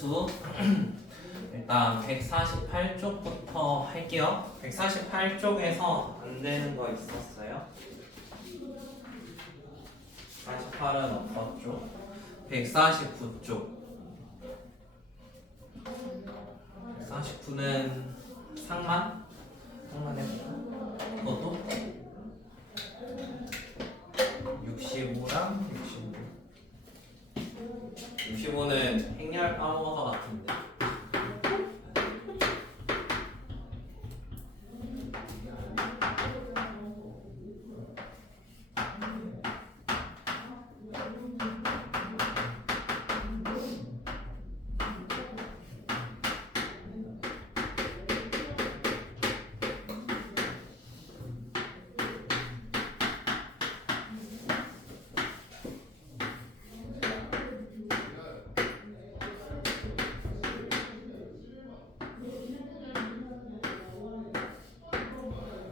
수 일단 148쪽부터 할게요. 148쪽에서 안 되는 거 있었어요? 48은 없었죠. 149쪽. 149는 상만? 상만 해볼까? 이것도 65랑 65는 행렬 까먹어서 같은데.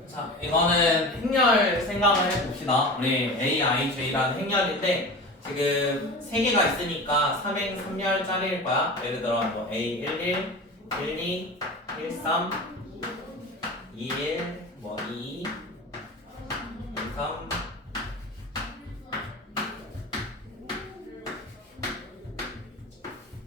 자, 이거는 행렬 생각을 해봅시다. 우리 A, I, J라는 행렬인데 지금 3개가 있으니까 3행 3열짜리일 거야. 예를 들어 뭐 A 11, 12, 13, 21, 뭐 22, 23,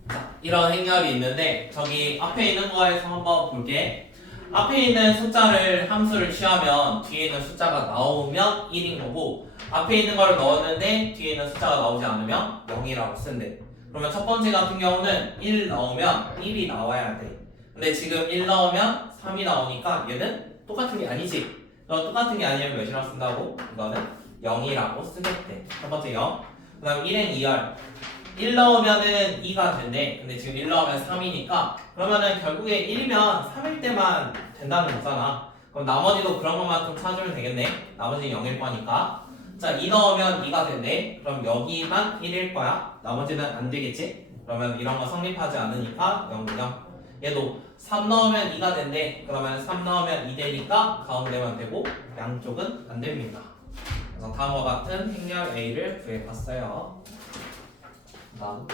자, 이런 행렬이 있는데 저기 앞에 있는 거에서 한번 볼게. 앞에 있는 숫자를 함수를 취하면 뒤에 있는 숫자가 나오면 1인 거고 앞에 있는 걸 넣었는데 뒤에 있는 숫자가 나오지 않으면 0이라고 쓴대. 그러면 첫 번째 같은 경우는 1 넣으면 1이 나와야 돼. 근데 지금 1 넣으면 3이 나오니까 얘는 똑같은 게 아니지. 그럼 똑같은 게 아니면 몇이라고 쓴다고? 이거는 0이라고 쓰겠대. 첫 번째 0. 그 다음 1행 2열 1 넣으면은 2가 된대. 근데 지금 1 넣으면 3이니까 그러면은 결국에 1이면 3일 때만 된다는 거잖아. 그럼 나머지도 그런 것만 좀 찾으면 되겠네. 나머지는 0일 거니까. 자, 2 넣으면 2가 된대. 그럼 여기만 1일 거야. 나머지는 안 되겠지? 그러면 이런 거 성립하지 않으니까 0, 0. 얘도 3 넣으면 2가 된대. 그러면 3 넣으면 2 되니까 가운데만 되고 양쪽은 안 됩니다. 그래서 다음과 같은 행렬 A를 구해봤어요. 다음.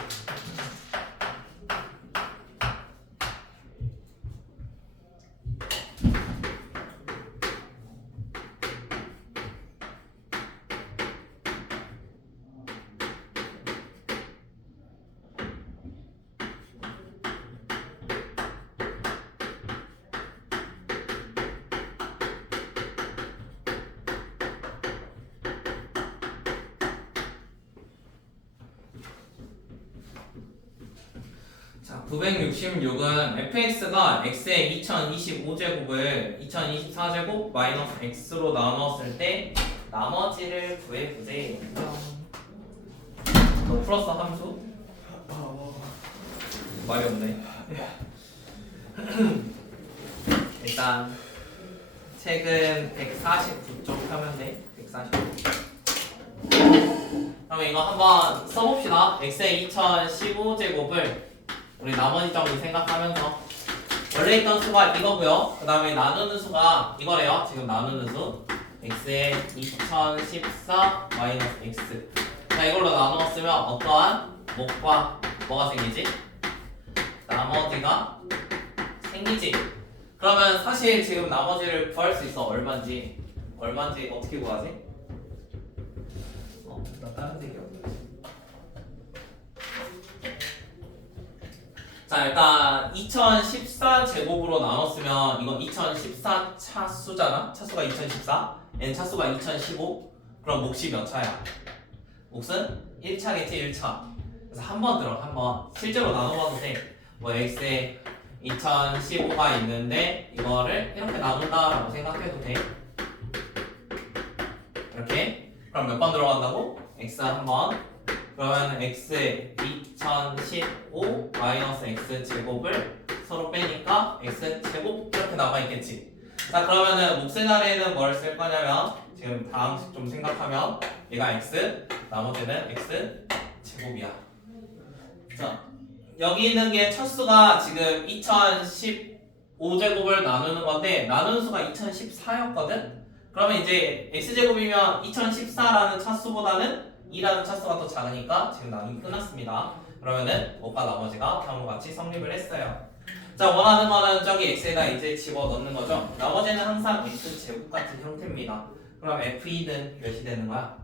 자, 966은 fx가 x의 2025제곱을 2024제곱 마이너스 x로 나눴을 때 나머지를 구해보세요. 너 풀었어 함수? 말이 없네. 일단 책은 149쪽 펴면 돼. 149. 그럼 이거 한번 써봅시다. x의 2015제곱을 우리 나머지 정리 생각하면서 원래 있던 수가 이거고요. 그 다음에 나누는 수가 이거래요. 지금 나누는 수 x의 2014 마이너스 x. 자, 이걸로 나누었으면 어떠한 목과 뭐가 생기지? 나머지가 생기지. 그러면 사실 지금 나머지를 구할 수 있어. 얼마인지 어떻게 구하지? 나 다른 색이 없네. 자, 일단 2014 제곱으로 나눴으면 이건 2014 차수잖아. 차수가 2014. 얘는 차수가 2015. 그럼 몫이 몇 차야? 몫은 1차겠지, 1차. 그래서 한 번 들어, 한 번. 실제로 나눠봐도 돼. 뭐 x에 2015가 있는데 이거를 이렇게 나눈다라고 생각해도 돼. 이렇게. 그럼 몇 번 들어간다고? x 한 번. 그러면 x의 2015 마이너스 x 제곱을 서로 빼니까 x 제곱 이렇게 남아 있겠지. 자, 그러면은 몫의 자리에는 뭘 쓸 거냐면 지금 다음식 좀 생각하면 얘가 x, 나머지는 x 제곱이야. 자, 여기 있는 게 첫 수가 지금 2015제곱을 나누는 건데 나누는 수가 2014였거든. 그러면 이제 x제곱이면 2014라는 차수보다는 2라는 차수가 더 작으니까 지금 나누기 끝났습니다. 그러면은 5과 나머지가 다음과 같이 성립을 했어요. 자, 원하는 거는 저기 x에다 이제 집어넣는 거죠. 나머지는 항상 x 제곱 같은 형태입니다. 그럼 f2는 몇이 되는 거야?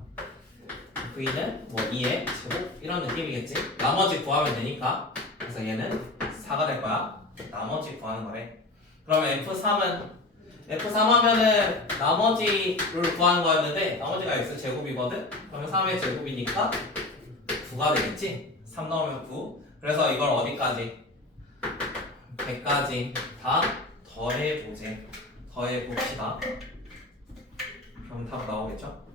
f2는 뭐 2의 제곱 이런 느낌이겠지. 나머지 구하면 되니까. 그래서 얘는 4가 될 거야. 나머지 구하는 거래. 그러면 F3 하면은 나머지를 구하는 거였는데 나머지가 x 제곱이거든. 그러면 3의 제곱이니까 9가 되겠지. 3 넣으면 9. 그래서 이걸 어디까지? 100까지 다 더해봅시다. 그럼 답 나오겠죠?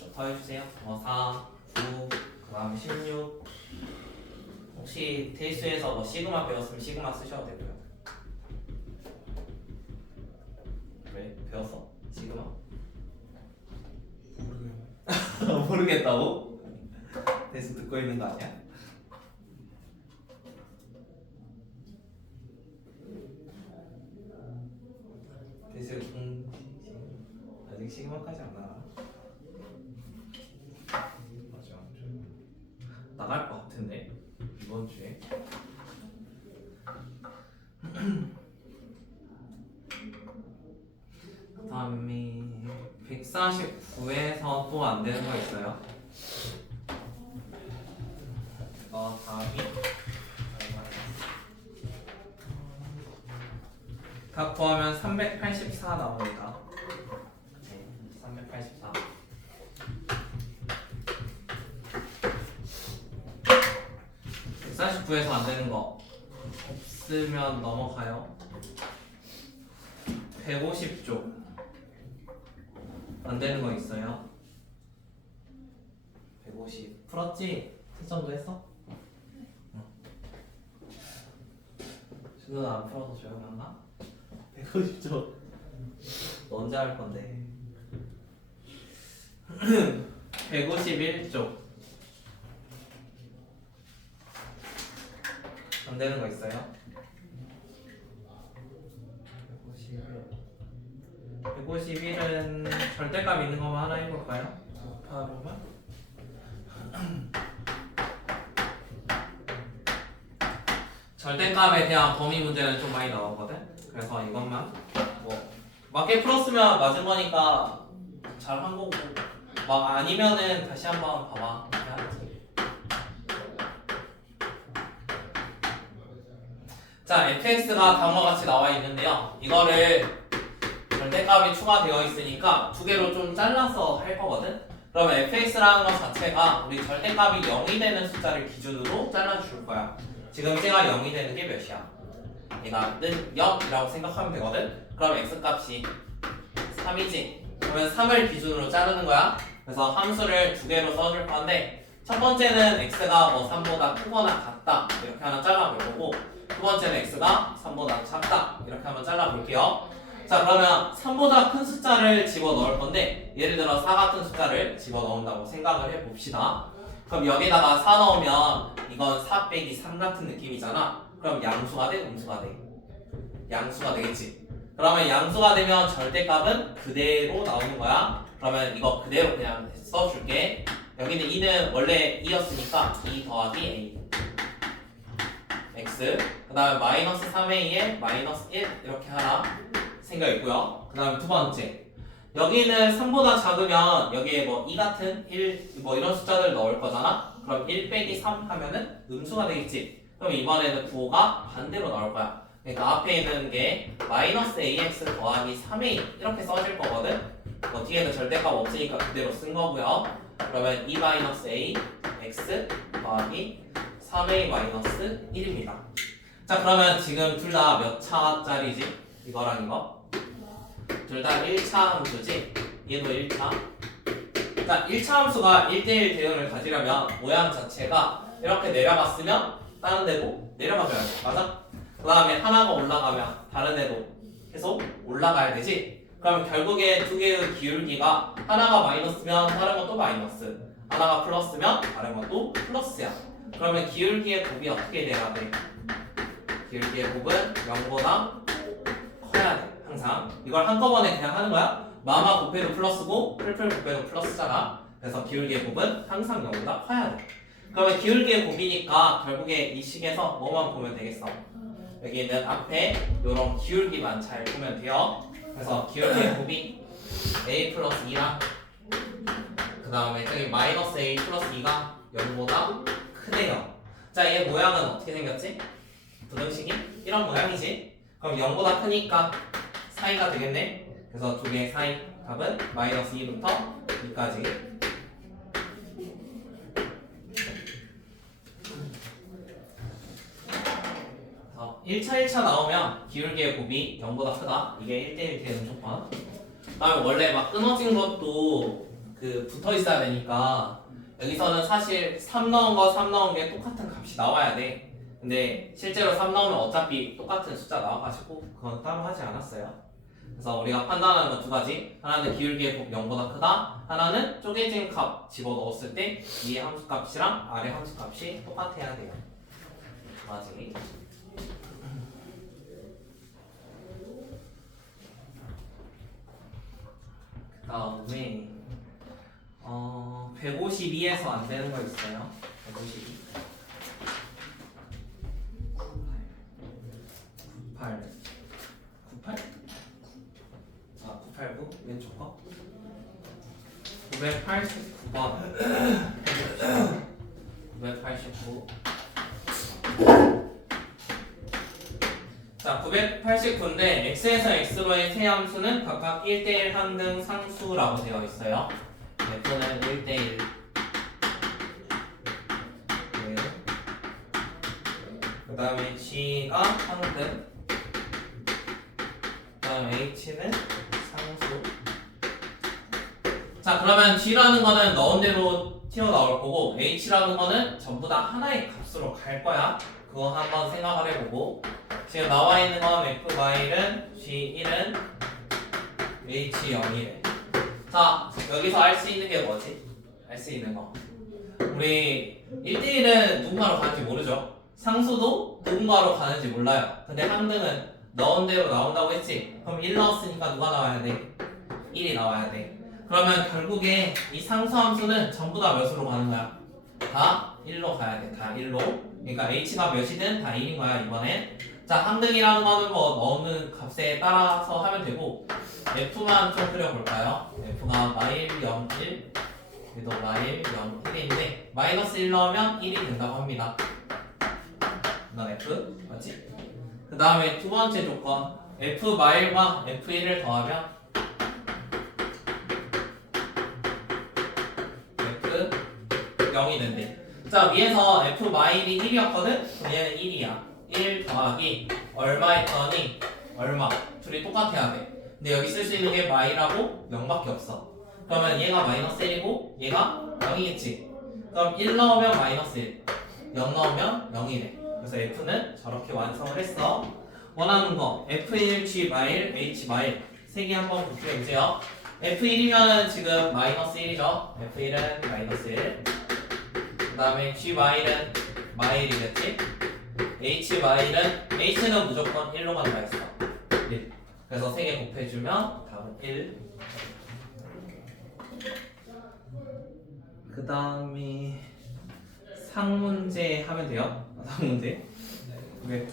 좀 더해주세요. 4, 9, 그 다음에 16. 혹시 대수에서 뭐 시그마 배웠으면 시그마 쓰셔도 되고요. 왜? 배웠어? 시그마? 모르겠다고? 대수 듣고 있는 거 아니야? 대수 아직 시그마까지 안 나가. 맞아. 나갈 것 같은데 이번 주에. 그다음에 149에서 또 안 되는 거 있어요. 답이 다 구하면 384 나옵니다. 네, 384. 149에서 안 되는 거 없으면 넘어가요. 150쪽 안 되는 거 있어요. 150 풀었지? 채점도 했어? 준호는 안 풀어서 조용한가? 150쪽 너 언제 할 건데? 151쪽 안 되는 거 있어요? 151은 절대값 있는 것만 하나 해볼까요? 곱하면 절대값에 대한 범위 문제는 좀 많이 나오거든. 그래서 이것만 뭐 맞게 풀었으면 맞은 거니까 잘 한 거고, 막 아니면은 다시 한번 봐봐. 이렇게 하지. 자, fx가 다음과 같이 나와 있는데요. 이거를 절대값이 추가되어 있으니까 두 개로 좀 잘라서 할 거거든. 그러면 fx라는 것 자체가 우리 절대값이 0이 되는 숫자를 기준으로 잘라줄 거야. 지금 제가 0이 되는 게 몇이야? 얘가는 0이라고 생각하면 되거든. 그럼 x값이 3이지. 그러면 3을 기준으로 자르는 거야. 그래서 함수를 두 개로 써줄 건데, 첫 번째는 x가 뭐 3보다 크거나 같다 이렇게 하나 잘라볼 거고, 두 번째는 x가 3보다 작다 이렇게 한번 잘라볼게요. 자, 그러면 3보다 큰 숫자를 집어넣을 건데, 예를 들어 4 같은 숫자를 집어넣는다고 생각을 해봅시다. 그럼 여기다가 4 넣으면 이건 4 빼기 3 같은 느낌이잖아. 그럼 양수가 돼? 음수가 돼? 양수가 되겠지. 그러면 양수가 되면 절대값은 그대로 나오는 거야. 그러면 이거 그대로 그냥 써줄게. 여기는 2는 원래 2였으니까 2 더하기 a x, 그 다음에 마이너스 3a에 마이너스 1 이렇게 하나 생겨있고요. 그 다음에 두 번째, 여기는 3보다 작으면 여기에 뭐 2 같은 1 뭐 이런 숫자들 넣을 거잖아. 그럼 1 빼기 3 하면은 음수가 되겠지. 그럼 이번에는 부호가 반대로 나올 거야. 그러니까 앞에 있는 게 마이너스 ax 더하기 3a 이렇게 써질 거거든. 뭐 뒤에는 절대값 없으니까 그대로 쓴 거고요. 그러면 2 마이너스 a x 더하기 3a 마이너스 1입니다. 자, 그러면 지금 둘 다 몇 차짜리지? 이거랑 이거? 둘 다 1차 함수지? 얘도 1차. 자, 1차 함수가 1대1 대응을 가지려면 모양 자체가 이렇게 내려갔으면 다른 데도 내려가줘야 돼. 맞아? 그 다음에 하나가 올라가면 다른 데도 계속 올라가야 되지? 그럼 결국에 두 개의 기울기가 하나가 마이너스면 다른 것도 마이너스, 하나가 플러스면 다른 것도 플러스야. 그러면 기울기의 곱이 어떻게 돼야 돼? 기울기의 곱은 0보다 커야 돼. 항상 이걸 한꺼번에 그냥 하는 거야? 마마 곱해도 플러스고 풀풀 곱해도 플러스잖아. 그래서 기울기의 곱은 항상 0보다 커야 돼. 그러면 기울기의 곱이니까 결국에 이 식에서 뭐만 보면 되겠어? 여기는 앞에 이런 기울기만 잘 보면 돼요. 그래서 기울기의 곱이 a 플러스 2랑 그 다음에 저기 마이너스 a 플러스 2가 0보다 크대요. 자, 얘 모양은 어떻게 생겼지? 부등식이 이런 모양이지. 그럼 0보다 크니까 사이가 되겠네. 그래서 두 개의 사이 답은 마이너스 2부터 2까지. 1차 나오면 기울기의 곱이 0보다 크다. 이게 1대1 되는 조건. 그다음에 원래 막 끊어진 것도 그 붙어 있어야 되니까 여기서는 사실 3 넣은 거 3 넣은 게 똑같은 값이 나와야 돼. 근데 실제로 3 넣으면 어차피 똑같은 숫자 나와가지고 그건 따로 하지 않았어요. 그래서 우리가 판단하는 건 두 가지. 하나는 기울기의 곱 0보다 크다. 하나는 쪼개진 값 집어넣었을 때 위에 함수값이랑 아래 함수값이 똑같아야 돼요. 두 가지. 그 다음에 152에서 안 되는 거 있어요. 152 98 98? 989 왼쪽 거 989번 989 자, 989인데 x에서 x로의 세 함수는 각각 1대1 항등 상수라고 되어 있어요. f는 1대1 그 다음에 g가 항등 그 다음에 h는 상수. 자, 그러면 g라는 거는 넣은 대로 튀어나올 거고 h라는 거는 전부 다 하나의 값으로 갈 거야. 그거 한번 생각을 해보고 지금 나와 있는 건 f(y)는 g1은 h0이래. 자, 여기서 알 수 있는 게 뭐지? 알 수 있는 거 우리 1대1은 누군가로 가는지 모르죠. 상수도 누군가로 가는지 몰라요. 근데 항등은 넣은 대로 나온다고 했지. 그럼 1 넣었으니까 누가 나와야 돼? 1이 나와야 돼. 그러면 결국에 이 상수 함수는 전부 다 몇으로 가는 거야? 다 1로 가야 돼. 다 1로. 그러니까 h가 몇이든 다 1인 거야 이번엔. 자, 항등이라는 거는 뭐 넣는 값에 따라서 하면 되고 f만 좀 그려볼까요? f가 마일 0, 1 그래도 마일 0, 1인데 마이너스 1 넣으면 1이 된다고 합니다. 넌 f 맞지? 그 다음에 두 번째 조건 f 마일과 f1을 더하면 f 0이 된대. 자, 위에서 f 마일이 1이었거든? 그럼 얘는 1이야. 1 더하기 얼마 했더니 얼마 둘이 똑같아야 돼. 근데 여기 쓸 수 있는 게 마이라고 0밖에 없어. 그러면 얘가 마이너스 1이고 얘가 0이겠지. 그럼 1 넣으면 마이너스 1 0 넣으면 0이래. 그래서 f는 저렇게 완성을 했어. 원하는 거 f1 g 마일 h 마일 세 개 한번 곱해보세요. f1이면은 지금 마이너스 1이죠. f1은 마이너스 1 그 다음에 g 마일은 마일이겠지. h 마일은 h는 무조건 1로만 들어있어. 1. 그래서 3개 곱해주면 답은 1. 그 다음에 상문제 하면 돼요. 상문제. 왜?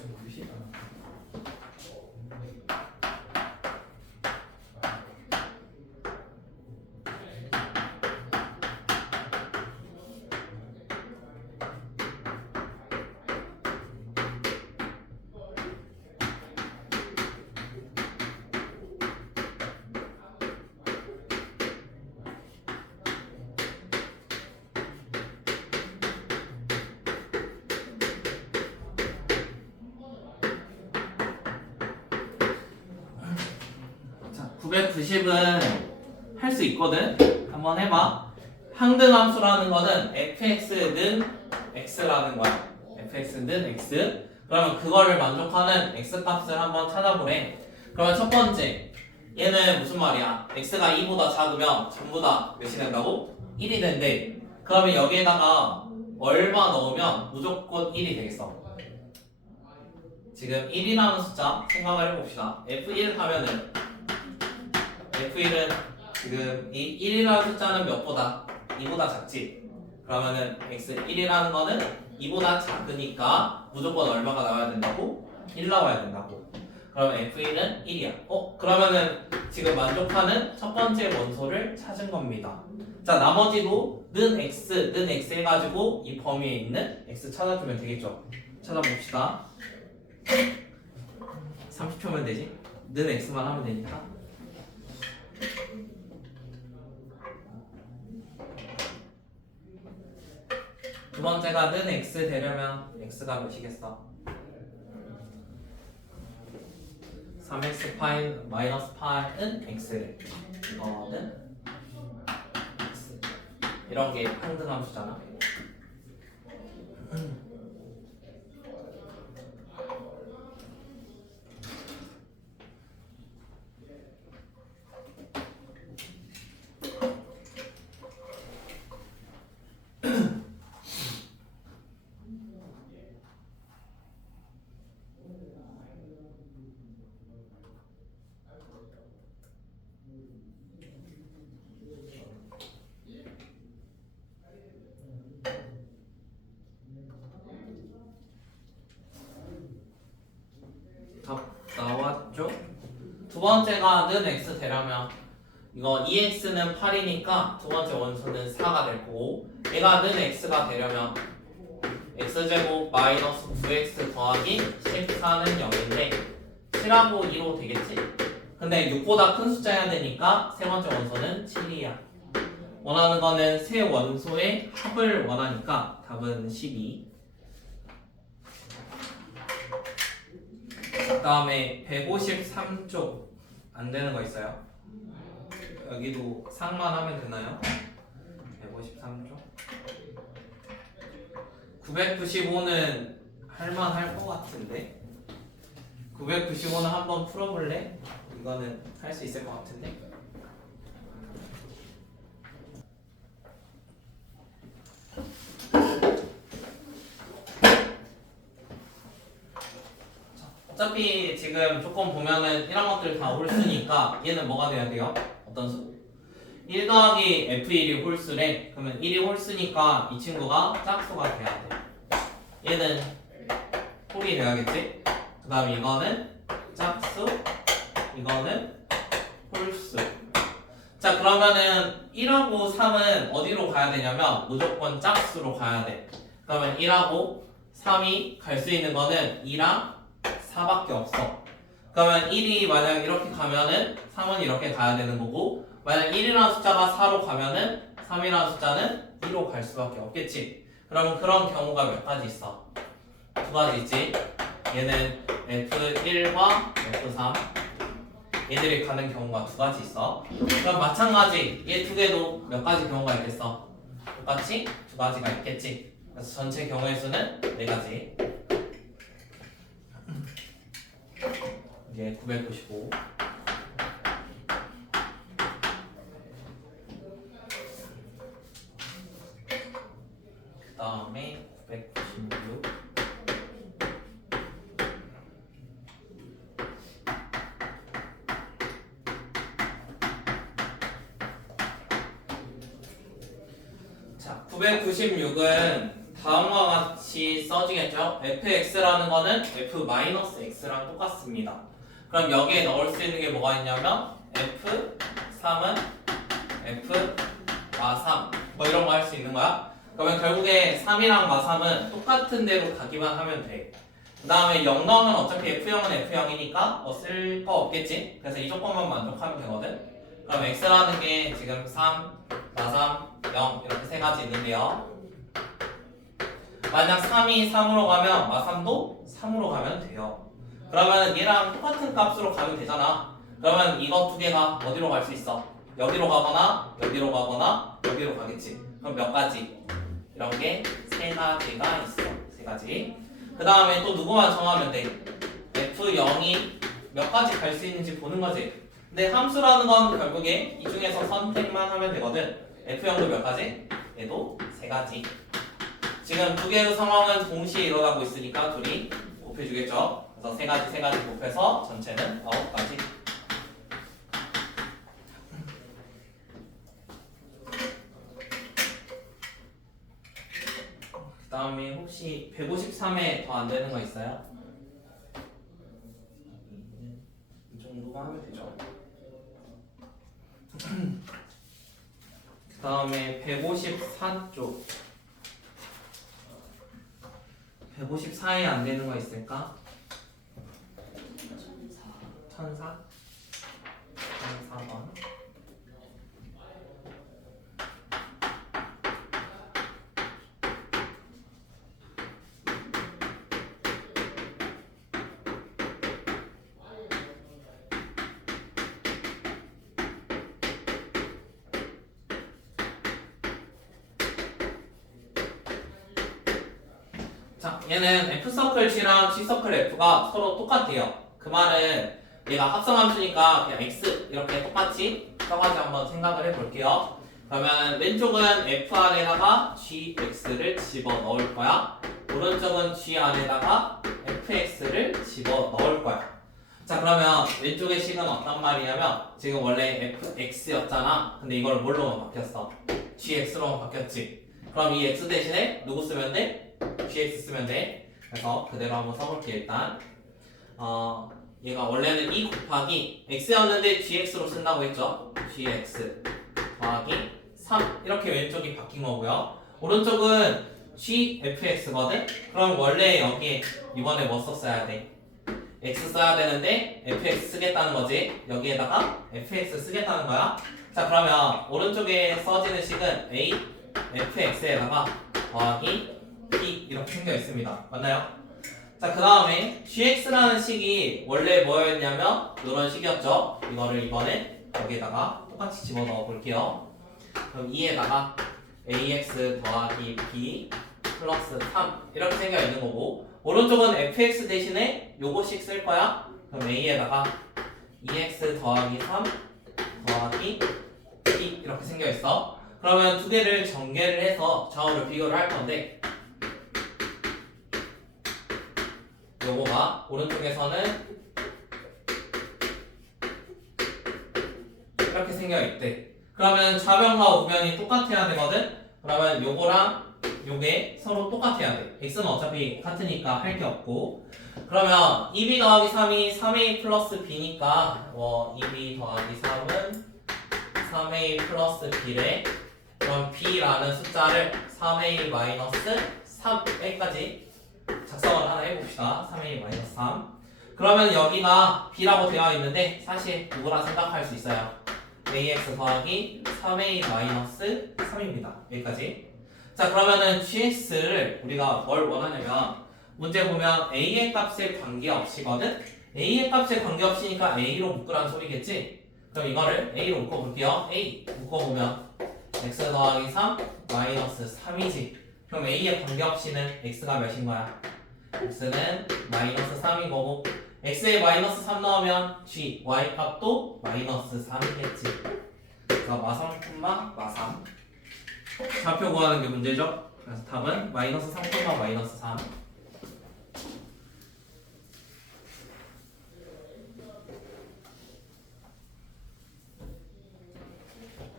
자, 990은 할 수 있거든? 한번 해봐. 항등 함수라는 거는 fx는 x라는 거야. fx는 x. 그러면 그거를 만족하는 x 값을 한번 찾아보래. 그러면 첫 번째, 얘는 무슨 말이야? x가 2보다 작으면 전부 다 몇이 된다고? 1이 된대. 그러면 여기에다가 얼마 넣으면 무조건 1이 되겠어? 지금 1이라는 숫자 생각을 해봅시다. f1 하면은 F1은 지금 이 1이라는 숫자는 몇보다? 2보다 작지? 그러면은 x1이라는 거는 2보다 작으니까 무조건 얼마가 나와야 된다고? 1 나와야 된다고. 그럼 F1은 1이야. 그러면은 지금 만족하는 첫 번째 원소를 찾은 겁니다. 자, 나머지도 는 x 해가지고 이 범위에 있는 x 찾아주면 되겠죠. 찾아봅시다. 30초면 되지? 는 x만 하면 되니까. 두 번째가 는 x 되려면 x가 몇이겠어? 3x 파인 마이너스 파는 x래. 이거는 x. 이런 게 항등함수잖아. 답 나왔죠? 두 번째가 는 x 되려면 이거 2x는 8이니까 두 번째 원소는 4가 될 거고, 얘가 는 x가 되려면 x제곱 마이너스 9x 더하기 14는 0인데 7하고 2로 되겠지? 근데 6보다 큰 숫자여야 되니까 세 번째 원소는 7이야. 원하는 거는 세 원소의 합을 원하니까 답은 12. 그 다음에 153쪽 안 되는 거 있어요? 여기도 상만 하면 되나요? 153쪽 995는 할만할 것 같은데 995는 한번 풀어볼래? 이거는 할 수 있을 것 같은데 어차피 지금 조금 보면은 이런 것들 다 홀수니까 얘는 뭐가 돼야 돼요? 어떤 수? 1 더하기 F1이 홀수래. 그러면 1이 홀수니까 이 친구가 짝수가 돼야 돼. 얘는 홀이 돼야겠지? 그 다음 이거는 짝수, 이거는 홀수. 자, 그러면은 1하고 3은 어디로 가야 되냐면 무조건 짝수로 가야 돼. 그러면 1하고 3이 갈 수 있는 거는 2랑 4밖에 없어. 그러면 1이 만약 이렇게 가면은 3은 이렇게 가야 되는 거고, 만약 1이라는 숫자가 4로 가면은 3이라는 숫자는 2로 갈 수밖에 없겠지. 그러면 그런 경우가 몇 가지 있어? 두 가지 있지. 얘는 F1과 F3 얘들이 가는 경우가 두 가지 있어. 그럼 마찬가지 얘 두 개도 몇 가지 경우가 있겠어? 똑같이 두 가지가 있겠지. 그래서 전체 경우의 수는 네 가지. 이제 995. 그 다음에 996. 자, 996은 다음과 같이 써지겠죠? fx라는 거는 f-x랑 똑같습니다. 그럼 여기에 넣을 수 있는 게 뭐가 있냐면 f3은 f 마3 뭐 이런 거 할 수 있는 거야. 그러면 결국에 3이랑 마3은 똑같은 데로 가기만 하면 돼. 그 다음에 0 넣으면 어차피 f0은 f0이니까 쓸 거 없겠지. 그래서 이 조건만 만족하면 되거든. 그럼 x라는 게 지금 3, 마3, 0 이렇게 세 가지 있는데요. 만약 3이 3으로 가면 마3도 3으로 가면 돼요. 그러면 얘랑 똑같은 값으로 가면 되잖아. 그러면 이거 두 개가 어디로 갈 수 있어? 여기로 가거나 여기로 가거나 여기로 가겠지. 그럼 몇 가지? 이런 게 세 가지가 있어. 세 가지. 그 다음에 또 누구만 정하면 돼? F0이 몇 가지 갈 수 있는지 보는 거지. 근데 함수라는 건 결국에 이 중에서 선택만 하면 되거든. F0도 몇 가지? 얘도 세 가지. 지금 두 개의 상황은 동시에 일어나고 있으니까 둘이 곱해주겠죠. 그래서 세 가지 곱해서 전체는 9가지. 다음에 혹시 153에 더 안 되는 거 있어요? 이 정도만 하면 되죠. 그 다음에 154쪽 154에 안 되는 거 있을까? 천사? 1004번. 자, 얘는 F서클 G랑 G서클 F가 서로 똑같아요. 그 말은 얘가 합성함수니까 그냥 X 이렇게 똑같이 써가지고 한번 생각을 해볼게요. 그러면 왼쪽은 F 안에다가 GX를 집어 넣을 거야. 오른쪽은 G 안에다가 FX를 집어 넣을 거야. 자, 그러면 왼쪽의 식은 어떤 말이냐면 지금 원래 FX였잖아. 근데 이걸 뭘로 바뀌었어? GX로 바뀌었지. 그럼 이 X 대신에 누구 쓰면 돼? GX 쓰면 돼. 그래서 그대로 한번 써볼게. 일단 얘가 원래는 2 곱하기 x였는데 gx로 쓴다고 했죠. gx 더하기 3 이렇게 왼쪽이 바뀐 거고요. 오른쪽은 gfx거든. 그럼 원래 여기에 이번에 뭐 썼어야 돼? x 써야 되는데 fx 쓰겠다는 거지. 여기에다가 fx 쓰겠다는 거야. 자, 그러면 오른쪽에 써지는 식은 a fx에다가 더하기 b 이렇게 생겨 있습니다. 맞나요? 자, 그 다음에 gx라는 식이 원래 뭐였냐면 이런 식이었죠. 이거를 이번에 여기에다가 똑같이 집어넣어 볼게요. 그럼 2에다가 ax 더하기 b 플러스 3 이렇게 생겨 있는 거고, 오른쪽은 fx 대신에 요거씩 쓸 거야. 그럼 a에다가 2x 더하기 3 더하기 b 이렇게 생겨 있어. 그러면 두 개를 전개를 해서 좌우를 비교를 할 건데, 요거가 오른쪽에서는 이렇게 생겨 있대. 그러면 좌변과 우변이 똑같아야 되거든. 그러면 요거랑 요게 서로 똑같아야 돼. x는 어차피 같으니까 할 게 없고. 그러면 2b 더하기 3이 3a 플러스 b니까 2b 더하기 3은 3a 플러스 b래. 그럼 b라는 숫자를 3a 마이너스 3a까지 작성을 하나 해봅시다. 3a-3. 그러면 여기가 b라고 되어 있는데 사실 누구라 생각할 수 있어요. ax 더하기 3a-3입니다. 여기까지. 자, 그러면은 gx를 우리가 뭘 원하냐면 문제 보면 a의 값에 관계없이거든. a의 값에 관계없이니까 a로 묶으라는 소리겠지. 그럼 이거를 a로 묶어볼게요. a 묶어보면 x 더하기 3 마이너스 3이지. 그럼 a에 관계없이는 x가 몇인 거야? x는 마이너스 3인 거고, x에 마이너스 3 넣으면 g, y 값도 마이너스 3이겠지. 그래서 마삼, 마삼. 좌표 구하는 게 문제죠? 그래서 답은 마이너스 3, 마이너스 3.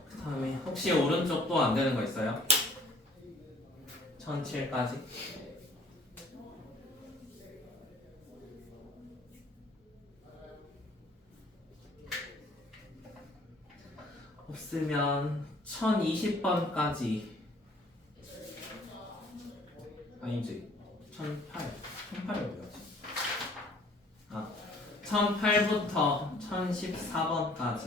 그 다음에 혹시 오른쪽도 안 되는 거 있어요? 1007까지. 없으면 1020번까지. 아니지, 1008이 어디였지? 1008부터 1014번까지.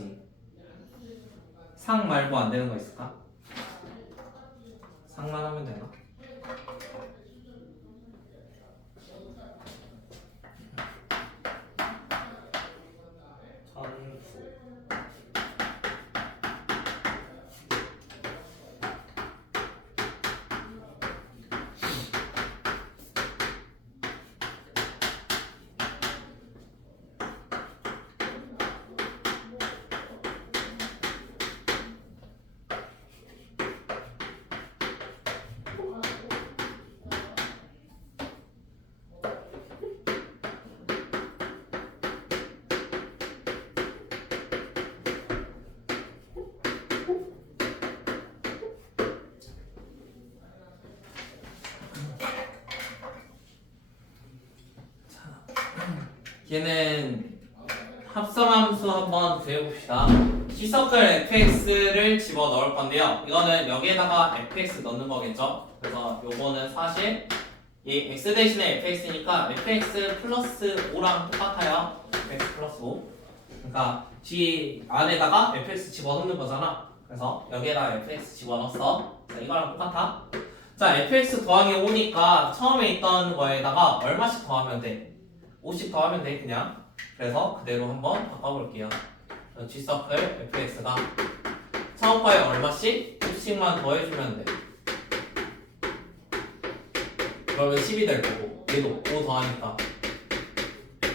상 말고 안 되는 거 있을까? 상만 하면 되나? 걔는 합성함수 한번 구해봅시다. C서클 fx를 집어 넣을 건데요. 이거는 여기에다가 fx 넣는 거겠죠. 그래서 요거는 사실 이 x 대신에 fx니까 fx 플러스 5랑 똑같아요. fx 플러스 5. 그러니까 G 안에다가 fx 집어넣는 거잖아. 그래서 여기에다가 fx 집어넣었어. 자, 이거랑 똑같아. 자, fx 더하기 5니까 처음에 있던 거에다가 얼마씩 더하면 돼? 5씩 더하면 돼, 그냥. 그래서 그대로 한번 바꿔볼게요. G서클 fx가 처음 거에 얼마씩? 5씩만 더해주면 돼. 그러면 10이 될 거고, 얘도 5 더하니까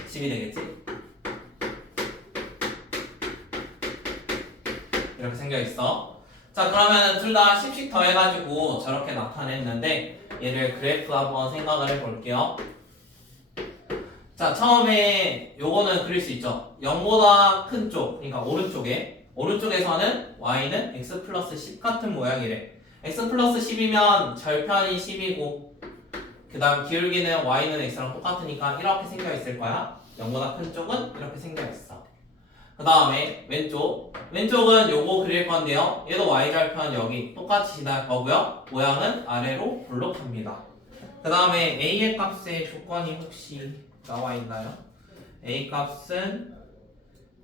10이 되겠지? 이렇게 생겨있어. 자, 그러면 둘 다 10씩 더해가지고 저렇게 나타냈는데 얘를 그래프 한번 생각을 해볼게요. 자, 처음에 요거는 그릴 수 있죠. 0보다 큰 쪽, 그러니까 오른쪽에서는 y는 x 플러스 10 같은 모양이래. x 플러스 10이면 절편이 10이고 그 다음 기울기는 y는 x랑 똑같으니까 이렇게 생겨있을 거야. 0보다 큰 쪽은 이렇게 생겨있어. 그 다음에 왼쪽은 요거 그릴 건데요. 얘도 y절편 여기 똑같이 지날 거고요. 모양은 아래로 볼록합니다. 그 다음에 a의 값의 조건이 혹시 나와 있나요? a 값은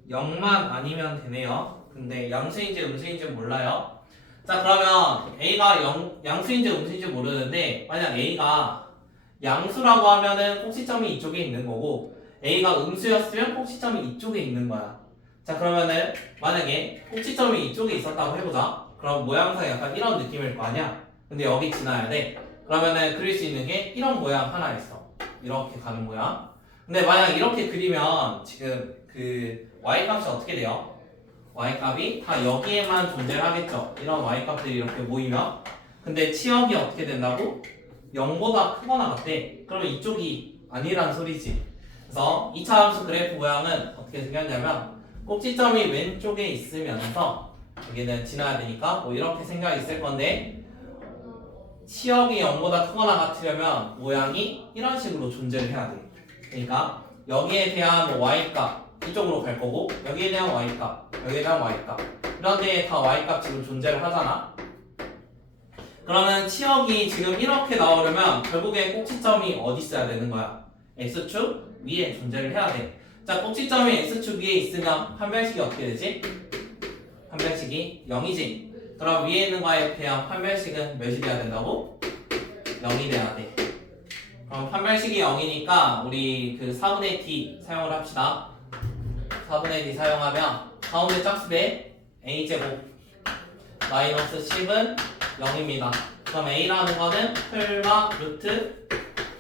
0만 아니면 되네요. 근데 양수인지 음수인지 몰라요. 자, 그러면 a가 양수인지 음수인지 모르는데 만약 a가 양수라고 하면은 꼭지점이 이쪽에 있는 거고 a가 음수였으면 꼭지점이 이쪽에 있는 거야. 자, 그러면은 만약에 꼭지점이 이쪽에 있었다고 해보자. 그럼 모양상 약간 이런 느낌일 거 아니야? 근데 여기 지나야 돼. 그러면은 그릴 수 있는 게 이런 모양 하나 있어. 이렇게 가는 모양. 근데 만약 이렇게 그리면 지금 그 y값이 어떻게 돼요? y값이 다 여기에만 존재를 하겠죠. 이런 y값들이 이렇게 모이면. 근데 치역이 어떻게 된다고? 0보다 크거나 같대. 그러면 이쪽이 아니란 소리지. 그래서 2차 함수 그래프 모양은 어떻게 생겼냐면 꼭지점이 왼쪽에 있으면서 여기는 지나야 되니까 뭐 이렇게 생각이 있을 건데 치역이 0보다 크거나 같으려면 모양이 이런 식으로 존재를 해야 돼. 그러니까 여기에 대한 y값 이쪽으로 갈 거고 여기에 대한 y값 여기에 대한 y값 이런 데에 다 y값 지금 존재를 하잖아. 그러면 치역이 지금 이렇게 나오려면 결국에 꼭지점이 어디 있어야 되는 거야? x축 위에 존재를 해야 돼. 자, 꼭지점이 x축 위에 있으면 판별식이 어떻게 되지? 판별식이 0이지. 그럼 위에 있는 거에 대한 판별식은 몇이 돼야 된다고? 0이 돼야 돼. 그럼 판별식이 0이니까 우리 그 4분의 d 사용을 합시다. 4분의 d 사용하면 가운데 짝수배 a제곱 마이너스 10은 0입니다. 그럼 a라는 거는 풀마 루트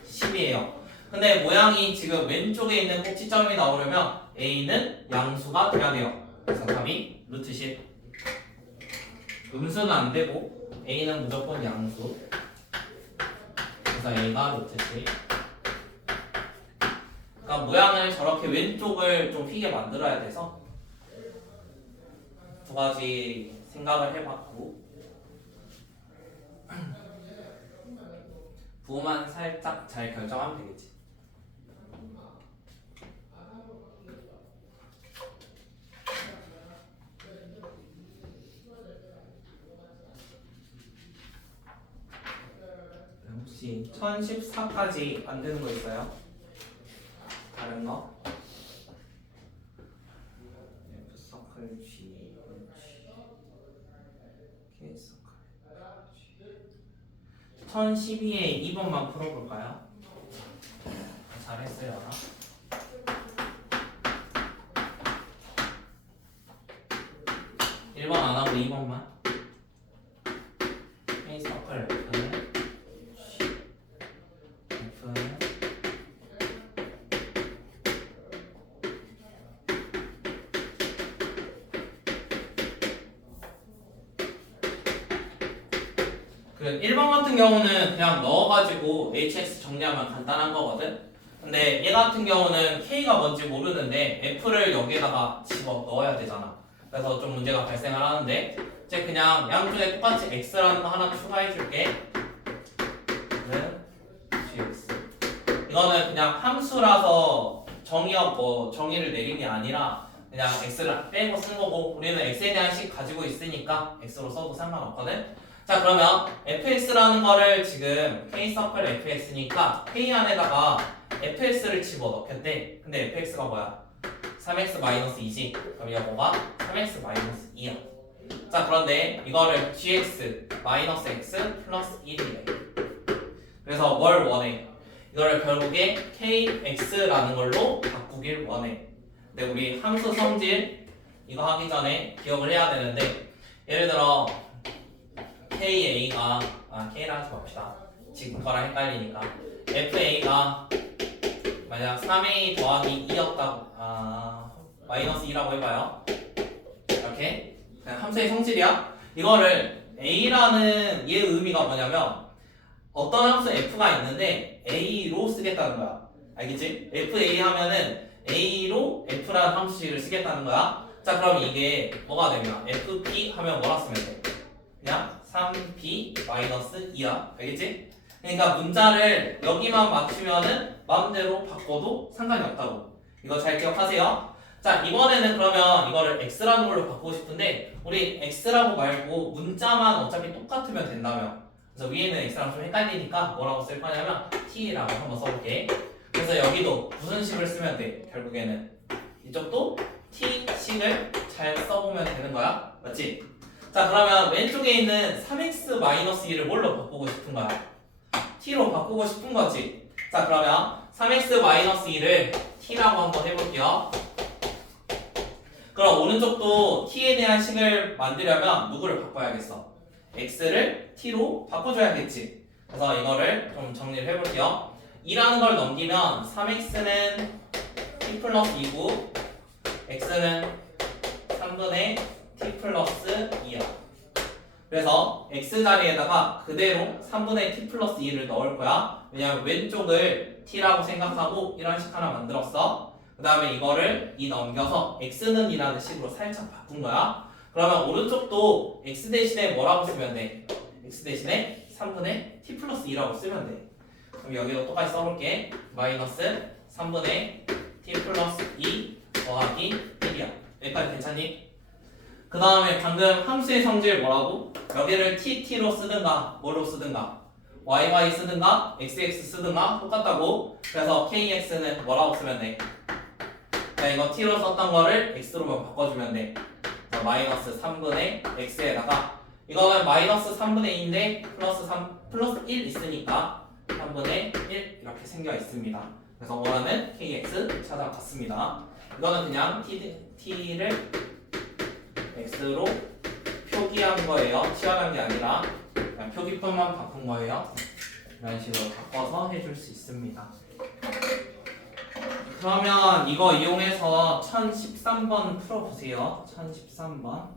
10이에요. 근데 모양이 지금 왼쪽에 있는 꼭지점이 나오려면 a는 양수가 돼야 돼요. 그래서 답이 루트 10. 음수는 안 되고 a는 무조건 양수. 그래서 a가 루트 10. 그러니까 모양을 저렇게 왼쪽을 좀 휘게 만들어야 돼서 두 가지 생각을 해봤고 부호만 살짝 잘 결정하면 되겠지. 혹시 1014까지 안 되는 거 있어요? 다른 거? F 서클 G, K 서클. 1012에 2번만 풀어볼까요? 잘했어요. 1번 안 하고 2번만. K 서클 F는 그 1번 같은 경우는 그냥 넣어가지고 hx 정리하면 간단한 거거든. 근데 얘 같은 경우는 k가 뭔지 모르는데 f를 여기에다가 집어 넣어야 되잖아. 그래서 좀 문제가 발생을 하는데 이제 그냥 양쪽에 똑같이 x라는 거 하나 추가해 줄게. gx. 이거는 그냥 함수라서 정의를 내린 게 아니라 그냥 x를 빼고 쓴 거고 우리는 x에 대한 식 가지고 있으니까 x로 써도 상관없거든. 자 그러면 fx라는 거를 지금 k 서클 fx니까 k 안에다가 fx를 집어넣겠대. 근데 fx가 뭐야? 3x-2지. 그럼 이거가 3x-2야. 자 그런데 이거를 gx x 플러스 1이래. 그래서 뭘 원해? 이거를 결국에 kx라는 걸로 바꾸길 원해. 근데 우리 함수 성질 이거 하기 전에 기억을 해야 되는데 예를 들어 ka가 k라 하지 맙시다. 지금 거랑 헷갈리니까 fa가 만약 3a 더하기 2였다고 마이너스 2라고 해봐요. 이렇게 그냥 함수의 성질이야. 이거를 a라는 얘 의미가 뭐냐면 어떤 함수 f가 있는데 a로 쓰겠다는 거야. 알겠지? fa 하면은 a로 f라는 함수식을 쓰겠다는 거야. 자 그럼 이게 뭐가 되면 fp 하면 뭐라 쓰면 돼? 그냥 3b-2야. 알겠지? 그러니까 문자를 여기만 맞추면은 마음대로 바꿔도 상관이 없다고. 이거 잘 기억하세요. 자 이번에는 그러면 이거를 x라는 걸로 바꾸고 싶은데 우리 x라고 말고 문자만 어차피 똑같으면 된다며. 그래서 위에는 x랑 좀 헷갈리니까 뭐라고 쓸 거냐면 t라고 한번 써볼게. 그래서 여기도 무슨 식을 쓰면 돼? 결국에는 이쪽도 t식을 잘 써보면 되는 거야. 맞지? 자 그러면 왼쪽에 있는 3x-1을 뭘로 바꾸고 싶은 거야? t로 바꾸고 싶은 거지. 자 그러면 3x-1을 t라고 한번 해볼게요. 그럼 오른쪽도 t에 대한 식을 만들려면 누구를 바꿔야겠어? x를 t로 바꿔줘야겠지. 그래서 이거를 좀 정리를 해볼게요. 2라는 걸 넘기면 3x는 t 플러스 2고 x는 3분의 t 플러스 2야. 그래서 x 자리에다가 그대로 3분의 t 플러스 2를 넣을 거야. 왜냐면 왼쪽을 t라고 생각하고 이런 식 하나 만들었어. 그 다음에 이거를 2 넘겨서 x는 이라는 식으로 살짝 바꾼 거야. 그러면 오른쪽도 x 대신에 뭐라고 쓰면 돼? x 대신에 3분의 t 플러스 2라고 쓰면 돼. 그럼 여기도 똑같이 써볼게. 마이너스 3분의 t 플러스 2 더하기 1이야. 여기까지 괜찮니? 그 다음에 방금 함수의 성질 뭐라고? 여기를 t로 쓰든가 뭐로 쓰든가 yy 쓰든가 xx 쓰든가 똑같다고. 그래서 kx는 뭐라고 쓰면 돼? 그냥 이거 t로 썼던 거를 x로만 바꿔주면 돼. 그래서 마이너스 3분의 x에다가 이거는 마이너스 3분의 2인데 플러스 1 있으니까 3분의 1 이렇게 생겨 있습니다. 그래서 원하는 kx 찾아봤습니다. 이거는 그냥 t를 x로 표기한 거예요. 치환한 게 아니라 그냥 표기법만 바꾼 거예요. 이런 식으로 바꿔서 해줄 수 있습니다. 그러면 이거 이용해서 1013번 풀어보세요. 1013번.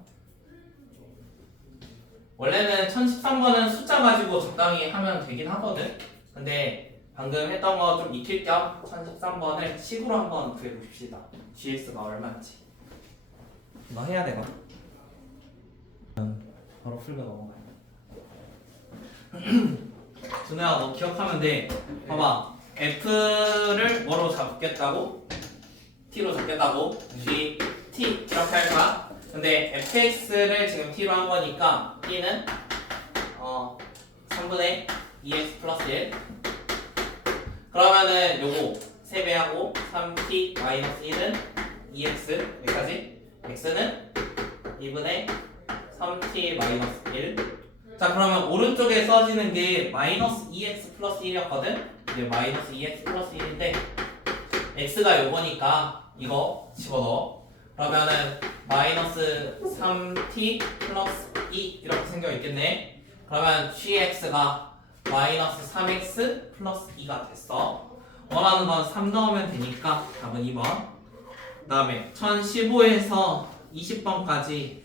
원래는 1013번은 숫자 가지고 적당히 하면 되긴 하거든. 근데 방금 했던 거 좀 익힐 겸 1013번을 식으로 한번 구해봅시다. gx가 얼마인지. 이거 해야 되거든. 바로 풀고 넘어가요. 준호야 너 기억하면 돼. 봐봐. f를 뭐로 잡겠다고? t로 잡겠다고? g, t 이렇게 할 거야. 근데 fx를 지금 t로 한 거니까 t는 3분의 2x 플러스 1. 그러면은 요거 3배하고 3t 마이너스 1은 2x 여기까지. x는 2분의 3t 마이너스 1. 자 그러면 오른쪽에 써지는 게 마이너스 2x 플러스 1이었거든? 이제 마이너스 2x 플러스 1인데 x가 요거니까 이거 집어넣어. 그러면은 마이너스 3t 플러스 2 이렇게 생겨 있겠네. 그러면 gx가 마이너스 3x 플러스 2가 됐어. 원하는 건 3 넣으면 되니까 답은 2번. 그 다음에 1015에서 20번까지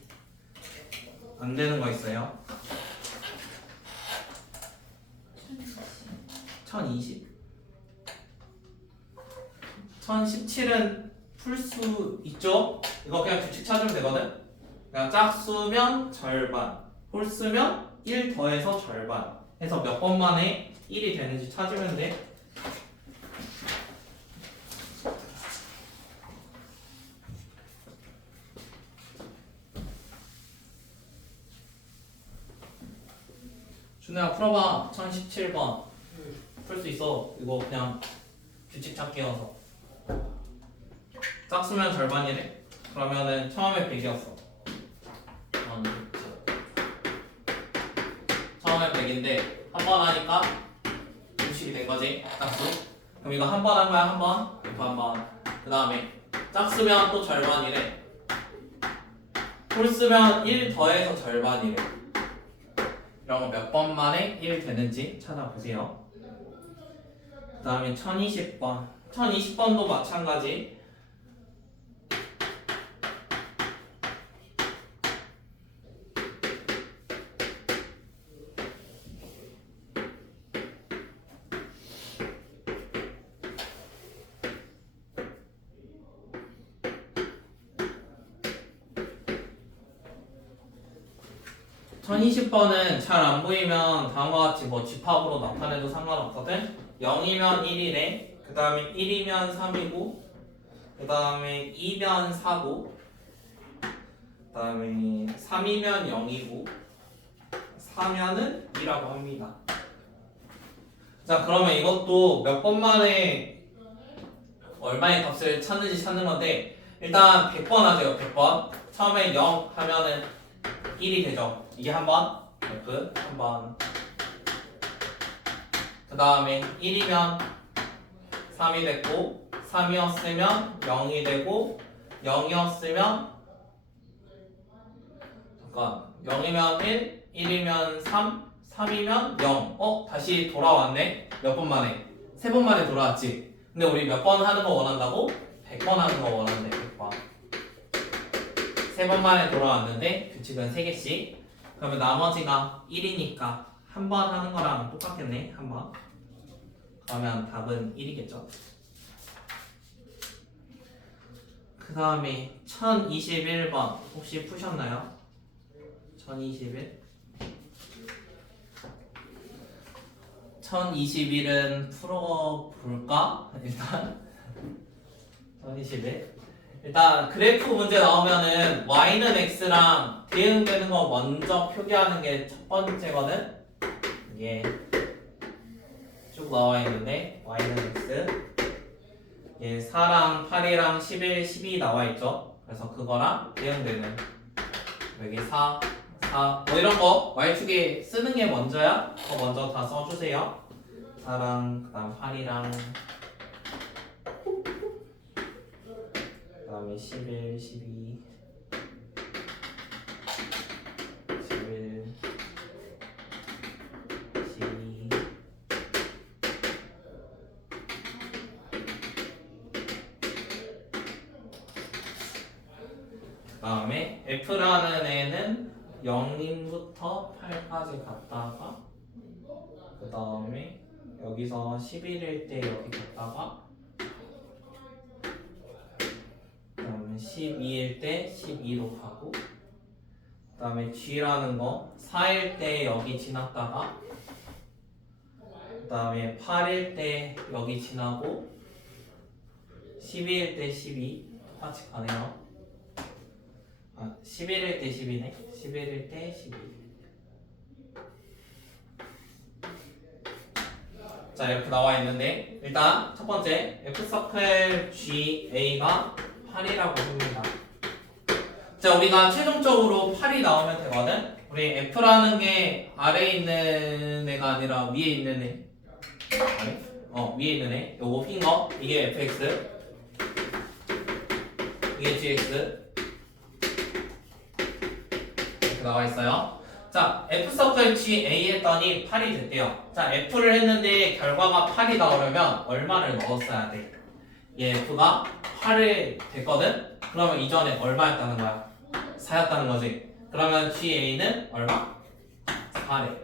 안 되는 거 있어요? 1020? 1017은 풀 수 있죠? 이거 그냥 규칙 찾으면 되거든? 그냥 짝수면 절반, 홀수면 1 더해서 절반 해서 몇 번 만에 1이 되는지 찾으면 돼. 준호야 풀어봐. 1017번 풀 수 있어. 이거 그냥 규칙 찾기여서. 짝수면 절반이래. 그러면은 처음에 100이었어. 처음에 100인데 한 번 하니까 60이 된 거지. 짝수. 그럼 이거 한 번 한 거야. 한 번. F 한 번. 그 다음에 짝수면 또 절반이래. 홀수면 1 더해서 절반이래. 이런 거 몇 번 만에 1 되는지 찾아보세요. 그 다음에 1020번. 1020번도 마찬가지. 천 20번은 잘 안 보이면 다음과 같이 뭐 집합으로 나타내도 상관없거든. 0이면 1이래. 그 다음에 1이면 3이고, 그 다음에 2면 4고, 그 다음에 3이면 0이고, 4면은 2라고 합니다. 자, 그러면 이것도 몇 번 만에 얼마의 값을 찾는지 찾는 건데, 일단 100번 하세요. 100번. 처음에 0 하면은 1이 되죠. 이게 한 번, F 한 번. 그 다음에 1이면 3이 됐고, 3이었으면 0이 되고, 0이었으면 잠깐 0이면 1, 1이면 3, 3이면 0. 다시 돌아왔네. 몇 번 만에? 3번 만에 돌아왔지. 근데 우리 몇 번 하는 거 원한다고? 100번 하는 거 원하는데 100번. 3번 만에 돌아왔는데 규칙은 3개씩. 그러면 나머지가 1이니까 한 번 하는 거랑 똑같겠네. 한 번. 그러면 답은 1이겠죠. 그 다음에 1021번 혹시 푸셨나요? 1021? 1021은 풀어볼까? 일단 1021 일단 그래프 문제 나오면은 y는 x랑 대응되는 거 먼저 표기하는 게 첫 번째거든. 이게 쭉 나와 있는데 y는 x, 예, 4랑 8이랑 11, 12 나와 있죠. 그래서 그거랑 대응되는 여기 4, 4, 뭐 이런 거 y축에 쓰는 게 먼저야. 그거 먼저 다 써주세요. 4랑 그다음 8이랑 그 다음에 11, 12, 11, 12. 그 다음에 F라는 애는 0인부터 8까지 갔다가 그 다음에 여기서 11일 때 여기 갔다가 12일 때 12로 가고, 그 다음에 G라는 거 4일 때 여기 지났다가, 그 다음에 8일 때 여기 지나고, 12일 때 12 똑같이 가네요. 11일 때 12네. 11일 때 12. 자, 이렇게 나와 있는데 일단 첫 번째 F서클 GA가 8이라고 합니다. 자, 우리가 최종적으로 8이 나오면 되거든. 우리 F라는 게 아래에 있는 애가 아니라 위에 있는 애. 아래? 위에 있는 애. 요거 핀 거. 이게 fx. 이게 gx. 이렇게 나와 있어요. 자, F서클 GA 했더니 8이 됐대요. 자, F를 했는데 결과가 8이 나오려면 얼마를 넣었어야 돼? 얘 F가 8이 됐거든? 그러면 이전에 얼마였다는 거야? 4였다는 거지. 그러면 GA는 얼마? 4래.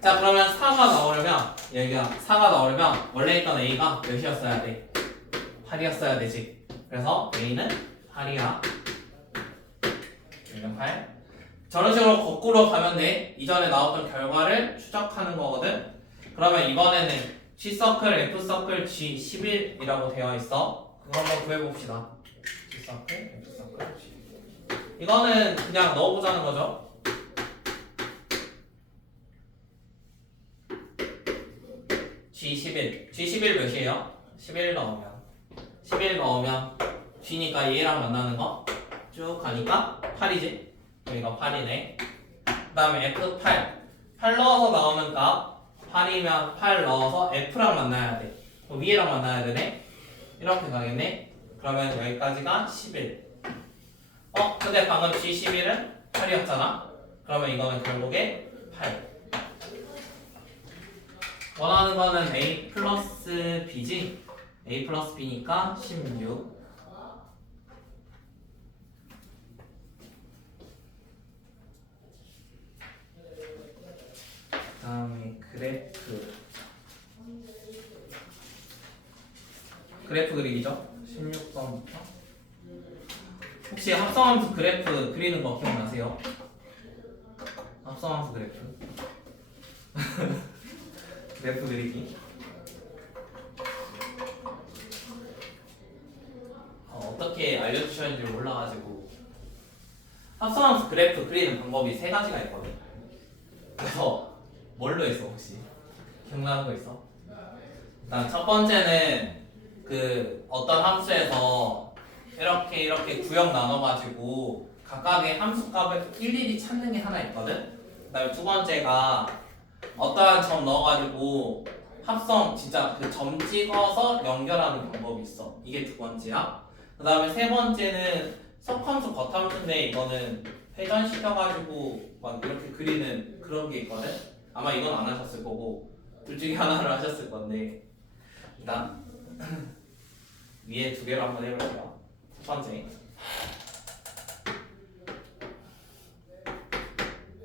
자, 그러면 4가 나오려면 여기가 4가 나오려면 원래 있던 A가 몇이었어야 돼? 8이었어야 되지. 그래서 A는 8이야. 여기는 8. 저런 식으로 거꾸로 가면 돼. 이전에 나왔던 결과를 추적하는 거거든. 그러면 이번에는 G서클, F서클, G11이라고 되어 있어. 그거 한번 구해봅시다. G서클, F서클, G11. 이거는 그냥 넣어보자는 거죠. G11 몇이에요? 11 넣으면 G니까 얘랑 만나는 거 쭉 가니까 8이지? 여기가 8이네. 그 다음에 F8 8 넣어서 나오는 값 8이면 8 넣어서 F랑 만나야 돼. 위에랑 만나야 되네. 이렇게 가겠네. 그러면 여기까지가 11. 근데 방금 G11은 8이었잖아. 그러면 이거는 결국에 8. 원하는 거는 A 플러스 B지? A 플러스 B니까 16. 그 다음에 그래프 그리기죠? 16번부터. 혹시 합성함수 그래프 그리는 거 기억나세요? 합성함수 그래프. 그래프 그리기. 어떻게 알려주셨는지 몰라가지고 합성함수 그래프 그리는 방법이 세 가지가 있거든. 그래서 뭘로 했어 혹시? 기억나는 거 있어? 일단 첫 번째는 그 어떤 함수에서 이렇게 구역 나눠가지고 각각의 함수 값을 일일이 찾는 게 하나 있거든. 그 다음에 두 번째가 어떠한 점 넣어가지고 합성 진짜 그 점 찍어서 연결하는 방법이 있어. 이게 두 번째야. 그 다음에 세 번째는 섭함수 겉함수인데 이거는 회전시켜가지고 막 이렇게 그리는 그런 게 있거든. 아마 이건 안 하셨을 거고 둘 중에 하나를 하셨을 건데 일단 위에 두 개로 한번 해볼게요. 첫 번째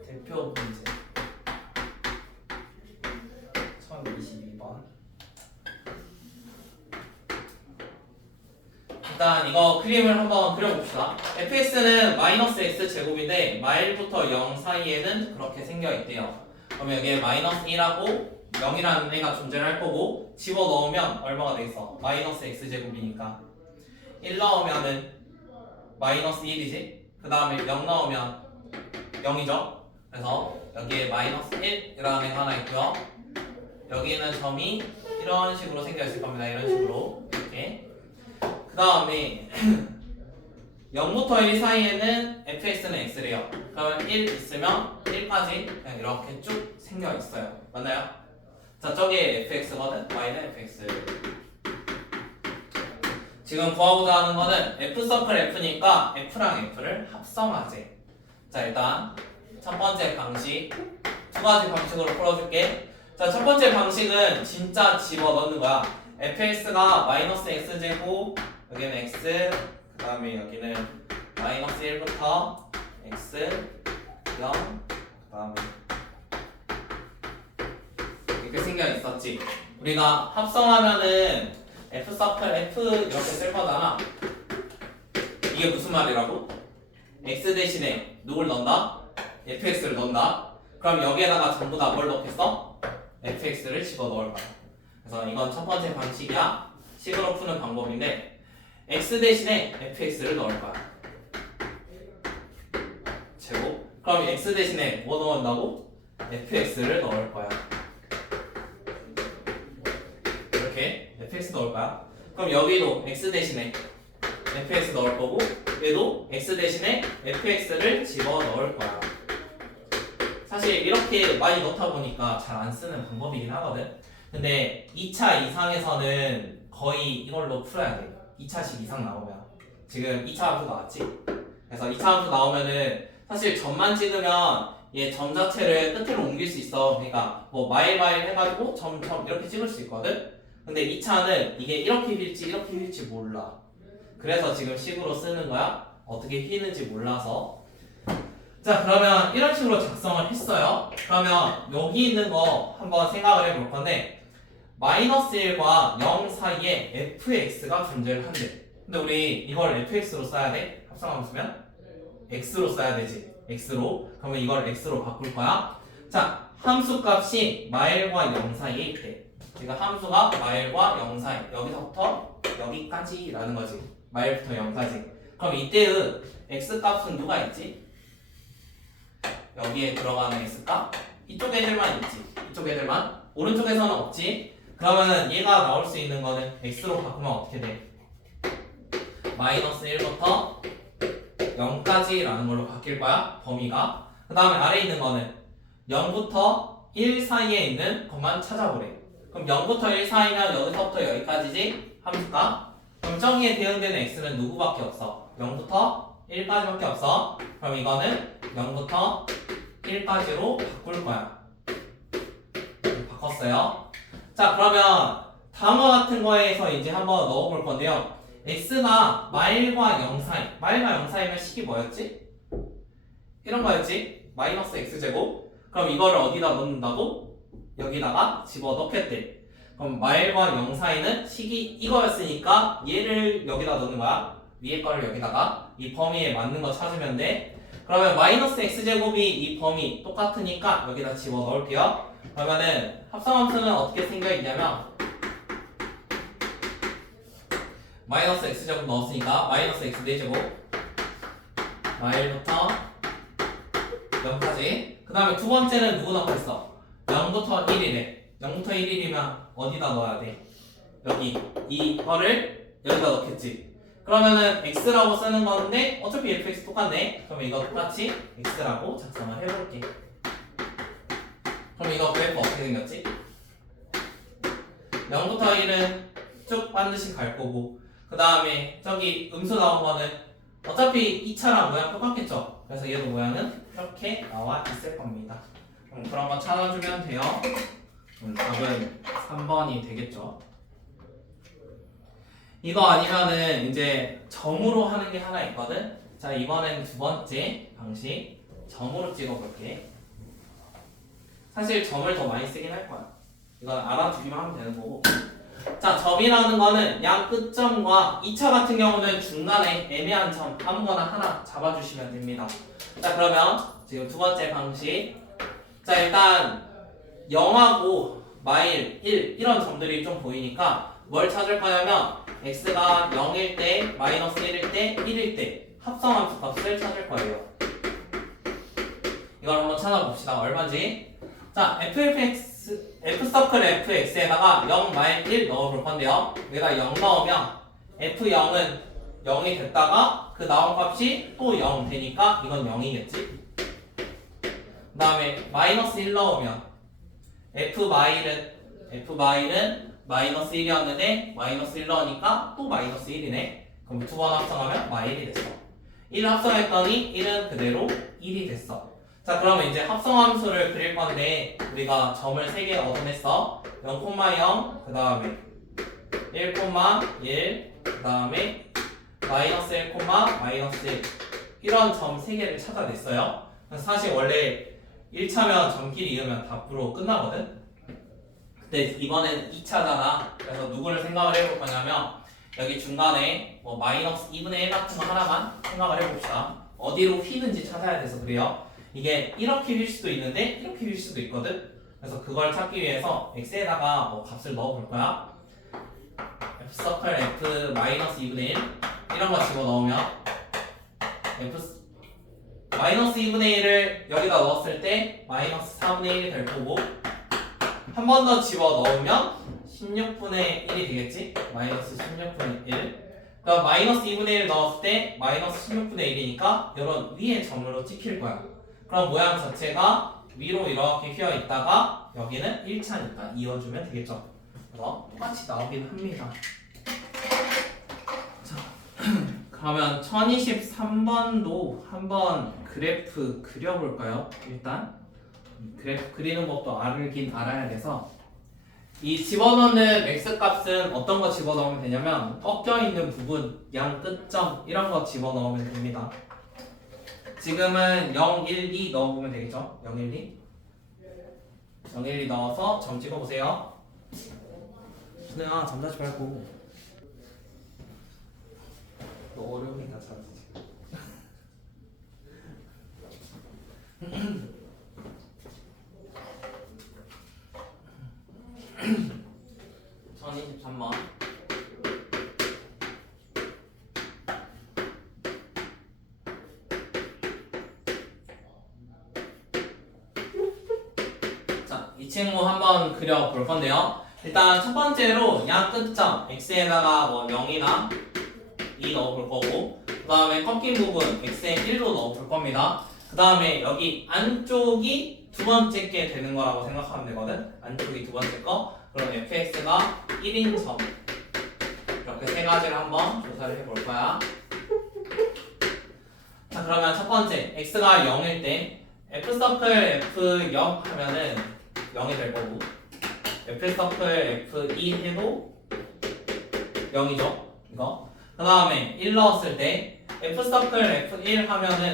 대표 문제 1022번. 일단 이거 그림을 한번 그려봅시다. fx는 마이너스 x 제곱인데 마일부터 0 사이에는 그렇게 생겨있대요. 그러면 여기에 마이너스 1하고 0이라는 애가 존재할 거고 집어넣으면 얼마가 되겠어? 마이너스 x 제곱이니까 1 넣으면은 마이너스 1이지. 그 다음에 0 넣으면 0이죠. 그래서 여기에 마이너스 1이라는 애가 하나 있고요. 여기 있는 점이 이런 식으로 생겨있을 겁니다. 이런 식으로 이렇게. 그 다음에 0부터 1 사이에는 fx는 x래요. 그러면 1 있으면 1까지 그냥 이렇게 쭉 생겨 있어요. 맞나요? 자, 저게 fx거든. y는 fx. 지금 구하고자 하는 거는 f 서클 f니까 f랑 f를 합성하재. 자, 일단 첫 번째 방식 두 가지 방식으로 풀어줄게. 자, 첫 번째 방식은 진짜 집어넣는 거야. fx가 마이너스 x제곱 여기는 x 그 다음에 여기는 마이너스 1부터 x 0 그 다음에 이렇게 생겨 있었지. 우리가 합성하면은 f 서클 f 이렇게 쓸 거잖아. 이게 무슨 말이라고? x 대신에 누굴 넣는다? fx를 넣는다. 그럼 여기에다가 전부 다 뭘 넣겠어? fx를 집어 넣을 거야. 그래서 이건 첫 번째 방식이야. 식으로 푸는 방법인데 x 대신에 fx를 넣을 거야. 제곱. 그럼 x 대신에 뭐 넣는다고? fx를 넣을 거야. 이렇게 fx 넣을 거야. 그럼 여기도 x 대신에 fx 넣을 거고 얘도 x 대신에 fx를 집어 넣을 거야. 사실 이렇게 많이 넣다 보니까 잘 안 쓰는 방법이긴 하거든. 근데 2차 이상에서는 거의 이걸로 풀어야 돼. 2차식 이상 나오면. 지금 2차 함수 나왔지? 그래서 2차 함수 나오면은 사실 점만 찍으면 얘 점 자체를 끝으로 옮길 수 있어. 그러니까 뭐 마일 해가지고 점 이렇게 찍을 수 있거든? 근데 2차는 이게 이렇게 휠지 이렇게 휠지 몰라. 그래서 지금 식으로 쓰는 거야. 어떻게 휘는지 몰라서. 자, 그러면 이런 식으로 작성을 했어요. 그러면 여기 있는 거 한번 생각을 해볼 건데 마이너스 1과 0 사이에 fx가 존재를 한대. 근데 우리 이걸 fx로 써야 돼? 합성함수면? x로 써야 되지. x로. 그러면 이걸 x로 바꿀 거야. 자, 함수 값이 마일과 0 사이에 있대. 그러니까 함수가 마일과 0 사이. 여기서부터 여기까지라는 거지. 마일부터 0까지. 그럼 이때의 x 값은 누가 있지? 여기에 들어가는 x값? 이쪽 애들만 있지. 이쪽 애들만. 오른쪽에서는 없지. 그러면은 얘가 나올 수 있는 거는 x로 바꾸면 어떻게 돼? 마이너스 1부터 0까지라는 걸로 바뀔 거야, 범위가. 그 다음에 아래에 있는 거는 0부터 1 사이에 있는 것만 찾아보래. 그럼 0부터 1 사이면 여기서부터 여기까지지? 함수가? 그럼 저기에 대응되는 x는 누구밖에 없어? 0부터 1까지밖에 없어. 그럼 이거는 0부터 1까지로 바꿀 거야. 바꿨어요. 자, 그러면 다음과 같은 거에서 이제 한번 넣어볼 건데요. x가 마일과 0 사이, 마일과 0 사이면 식이 뭐였지? 이런 거였지? 마이너스 x제곱. 그럼 이거를 어디다 넣는다고? 여기다가 집어넣겠대. 그럼 마일과 0 사이는 식이 이거였으니까 얘를 여기다 넣는 거야. 위에 거를 여기다가 이 범위에 맞는 거 찾으면 돼. 그러면 마이너스 x제곱이 이 범위 똑같으니까 여기다 집어넣을게요. 그러면은 합성함수는 어떻게 생겨있냐면 마이너스 x제곱 넣었으니까 마이너스 x 4제곱 마일부터 0까지. 그 다음에 두 번째는 누구 넣고 있어? 0부터 1이래. 0부터 1이면 어디다 넣어야 돼? 여기 이거를 여기다 넣겠지. 그러면은 x라고 쓰는 건데 어차피 fx 똑같네. 그럼 이거 똑같이 x라고 작성을 해볼게. 그럼 이거 그래프 어떻게 생겼지? 0부터 1은 쭉 반드시 갈 거고, 그 다음에 저기 음수 나온 거는 어차피 2차랑 모양 똑같겠죠? 그래서 얘도 모양은 이렇게 나와 있을 겁니다. 그럼 그런 거 찾아주면 돼요. 답은 3번이 되겠죠. 이거 아니면은 이제 점으로 하는 게 하나 있거든. 자, 이번엔 두 번째 방식 점으로 찍어볼게. 사실 점을 더 많이 쓰긴 할 거야. 이건 알아두기만 하면 되는 거고. 자, 점이라는 거는 양 끝점과 2차 같은 경우는 중간에 애매한 점 아무거나 하나 잡아주시면 됩니다. 자, 그러면 지금 두 번째 방식. 자, 일단 0하고 마일, 1 이런 점들이 좀 보이니까 뭘 찾을 거냐면 x가 0일 때, 마이너스 1일 때, 1일 때 합성함수 값을 찾을 거예요. 이걸 한번 찾아봅시다. 얼마인지. 자, f서클 fx에다가 0 마일 1 넣어볼 건데요. 여기다 0 넣으면 f0은 0이 됐다가 그 나온 값이 또 0 되니까 이건 0이겠지. 그 다음에 마이너스 1 넣으면 f마일은 마이너스 1이었는데 마이너스 1 넣으니까 또 마이너스 1이네. 그럼 두 번 합성하면 마일이 됐어. 1 합성했더니 1은 그대로 1이 됐어. 자, 그러면 이제 합성함수를 그릴 건데 우리가 점을 3개 얻어냈어. 0,0 그 다음에 1, 1 그 다음에 마이너스 1, 마이너스 1 이런 점 3개를 찾아냈어요. 그래서 사실 원래 1차면 점끼리 이으면 답으로 끝나거든. 근데 이번엔 2차잖아. 그래서 누구를 생각을 해볼 거냐면 여기 중간에 뭐 마이너스 2분의 1 같은 거 하나만 생각을 해봅시다. 어디로 휘는지 찾아야 돼서 그래요. 이게 이렇게 휠 수도 있는데 이렇게 휠 수도 있거든. 그래서 그걸 찾기 위해서 x에다가 뭐 값을 넣어볼 거야. f서클 f 마이너스 2분의 1 이런 거 집어넣으면 f 마이너스 2분의 1을 여기다 넣었을 때 마이너스 4분의 1이 될 거고, 한 번 더 집어넣으면 16분의 1이 되겠지? 마이너스 16분의 1. 그럼 마이너스 2분의 1 넣었을 때 마이너스 16분의 1이니까 이런 위에 점으로 찍힐 거야. 그럼 모양 자체가 위로 이렇게 휘어 있다가 여기는 1차니까 이어주면 되겠죠. 그래서 똑같이 나오긴 합니다. 자, 그러면 1023번도 한번 그래프 그려볼까요? 일단 그래프 그리는 법도 알긴 알아야 돼서, 이 집어넣는 x값은 어떤 거 집어넣으면 되냐면 꺾여있는 부분, 양 끝점 이런 거 집어넣으면 됩니다. 지금은 0, 1, 2 넣어보면 되겠죠? 0, 1, 2 0, 1, 2 넣어서 점 찍어보세요. 준혜야, 잠자지 말고. 너 어려우니까 잠자지. 1023번. 자, 이 친구 한번 그려볼 건데요. 일단 첫 번째로 양 끝점 x에다가 뭐 0이나 2 넣어볼 거고, 그 다음에 꺾인 부분 x에 1로 넣어볼 겁니다. 그 다음에 여기 안쪽이 두 번째 게 되는 거라고 생각하면 되거든. 안쪽이 두 번째 거. 그럼 fx가 1인 점. 이렇게 세 가지를 한번 조사를 해볼 거야. 자, 그러면 첫 번째 x가 0일 때 f 서클 f0 하면은 0이 될 거고, f 서클 f2 해도 0이죠. 이거. 그 다음에 1 넣었을 때 f 서클 f1 하면은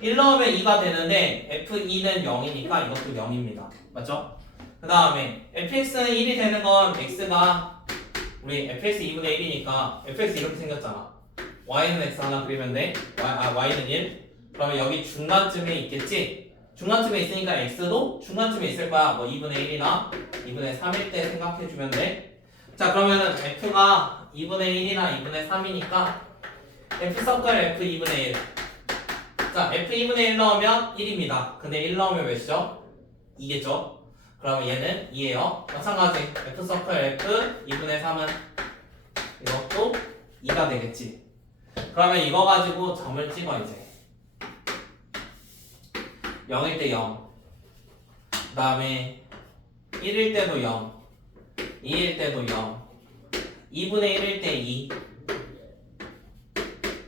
1 넣으면 2가 되는데 f2는 0이니까 이것도 0입니다. 맞죠? 그 다음에 fx는 1이 되는 건 x가 우리 fx 2분의 1이니까 fx 이렇게 생겼잖아. y는 x 하나 그리면 돼. y는 1. 그러면 여기 중간쯤에 있겠지? 중간쯤에 있으니까 x도 중간쯤에 있을 거야. 뭐 2분의 1이나 2분의 3일 때 생각해주면 돼. 자, 그러면은 f가 2분의 1이나 2분의 3이니까 f 서클 f 2분의 1. 자, f 2분의 1 넣으면 1입니다. 근데 1 넣으면 몇이죠? 2겠죠? 그러면 얘는 2예요. 마찬가지 f 서클 f 2분의 3은 이것도 2가 되겠지. 그러면 이거 가지고 점을 찍어 이제. 0일 때 0. 그 다음에 1일 때도 0. 2일 때도 0. 2분의 1일 때 2.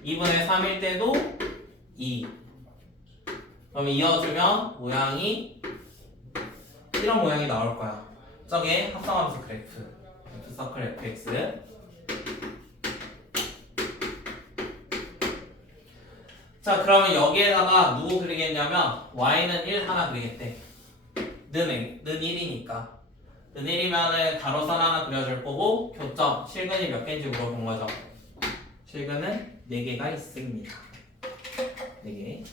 2분의 3일 때도 2. 그럼 이어주면 모양이 이런 모양이 나올 거야. 저게 합성함수 그래프. F 서클 fx. 자, 그러면 여기에다가 누구 그리겠냐면 y는 1 하나 그리겠대. 는 1이니까. 는 1이면은 가로선 하나 그려줄 거고, 교점, 실근이 몇 개인지 물어본 거죠. 실근은 4개가 있습니다. 4개.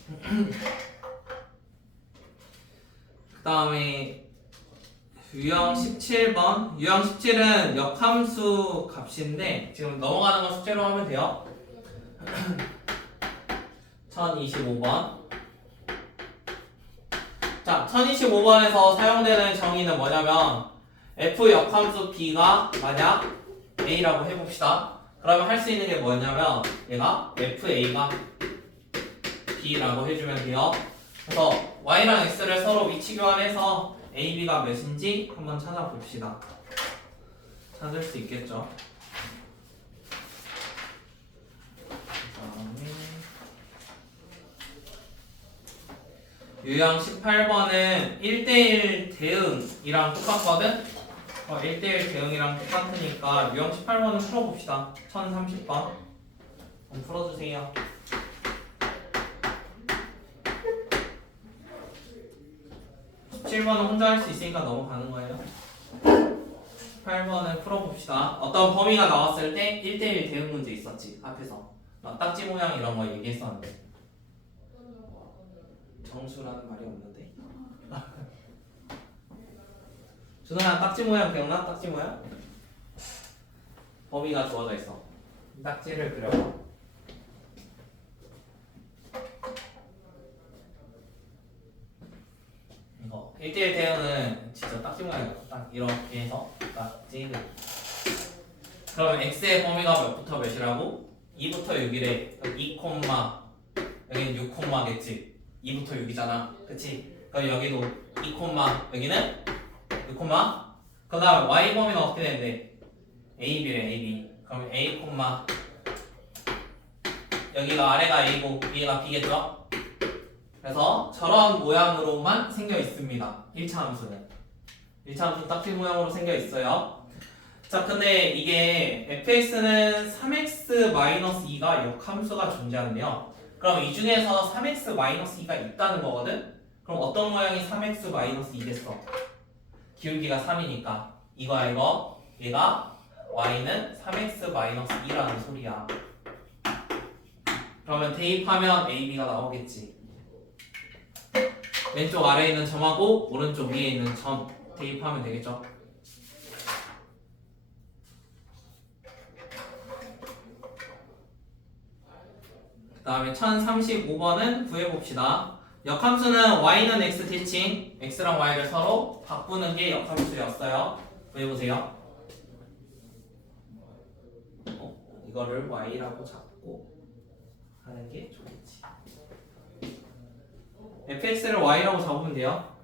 그 다음에 유형 17번. 유형 17은 역함수 값인데 지금 넘어가는 건 숙제로 하면 돼요. 1025번. 자, 1025번에서 사용되는 정의는 뭐냐면 f 역함수 b가 만약 a라고 해봅시다. 그러면 할 수 있는 게 뭐냐면 얘가 fa가 b라고 해주면 돼요. 그래서 y랑 x를 서로 위치 교환해서 a, b가 몇인지 한번 찾아봅시다. 찾을 수 있겠죠. 유형 18번은 1대1 대응이랑 똑같거든? 1대1 대응이랑 똑같으니까 유형 18번은 풀어봅시다. 1030번 한번 풀어주세요. 17번은 혼자 할 수 있으니까 넘어가는 거예요. 18번을 풀어봅시다. 어떤 범위가 나왔을 때 1대1 대응 문제 있었지, 앞에서. 막 딱지 모양 이런 거 얘기했었는데. 정수라는 말이 없는데. 준호야, 딱지 모양 기억나? 딱지 모양? 범위가 주어져 있어. 딱지를 그려봐. 이거 1대1 대응은 진짜 딱지 모양이야. 딱 이렇게 해서 딱지. 그러면 x의 범위가 몇부터 몇이라고? 2부터 6이래. 2, 여기는 6겠지. 2부터 6이잖아. 그치? 그럼 여기도 2, 여기는 6, 그 다음 y 범위는 어떻게 되는데? a, b래, a, b. 그럼 a, 여기가 아래가 a고 위가 b겠죠? 그래서 저런 모양으로만 생겨 있습니다. 1차 함수는. 1차 함수는 딱지 모양으로 생겨 있어요. 자, 근데 이게 fx는 3x-2가 역함수가 존재하는데요. 그럼 이 중에서 3x-2가 있다는 거거든? 그럼 어떤 모양이 3x-2겠어? 기울기가 3이니까 이거야 이거. 얘가 y는 3x-2라는 소리야. 그러면 대입하면 ab가 나오겠지. 왼쪽 아래에 있는 점하고 오른쪽 위에 있는 점 대입하면 되겠죠? 그 다음에 1035번은 구해봅시다. 역함수는 y는 x 대칭 x랑 y를 서로 바꾸는 게 역함수였어요. 구해보세요. 이거를 y라고 잡고 하는 게 좋겠지. fx를 y라고 잡으면 돼요.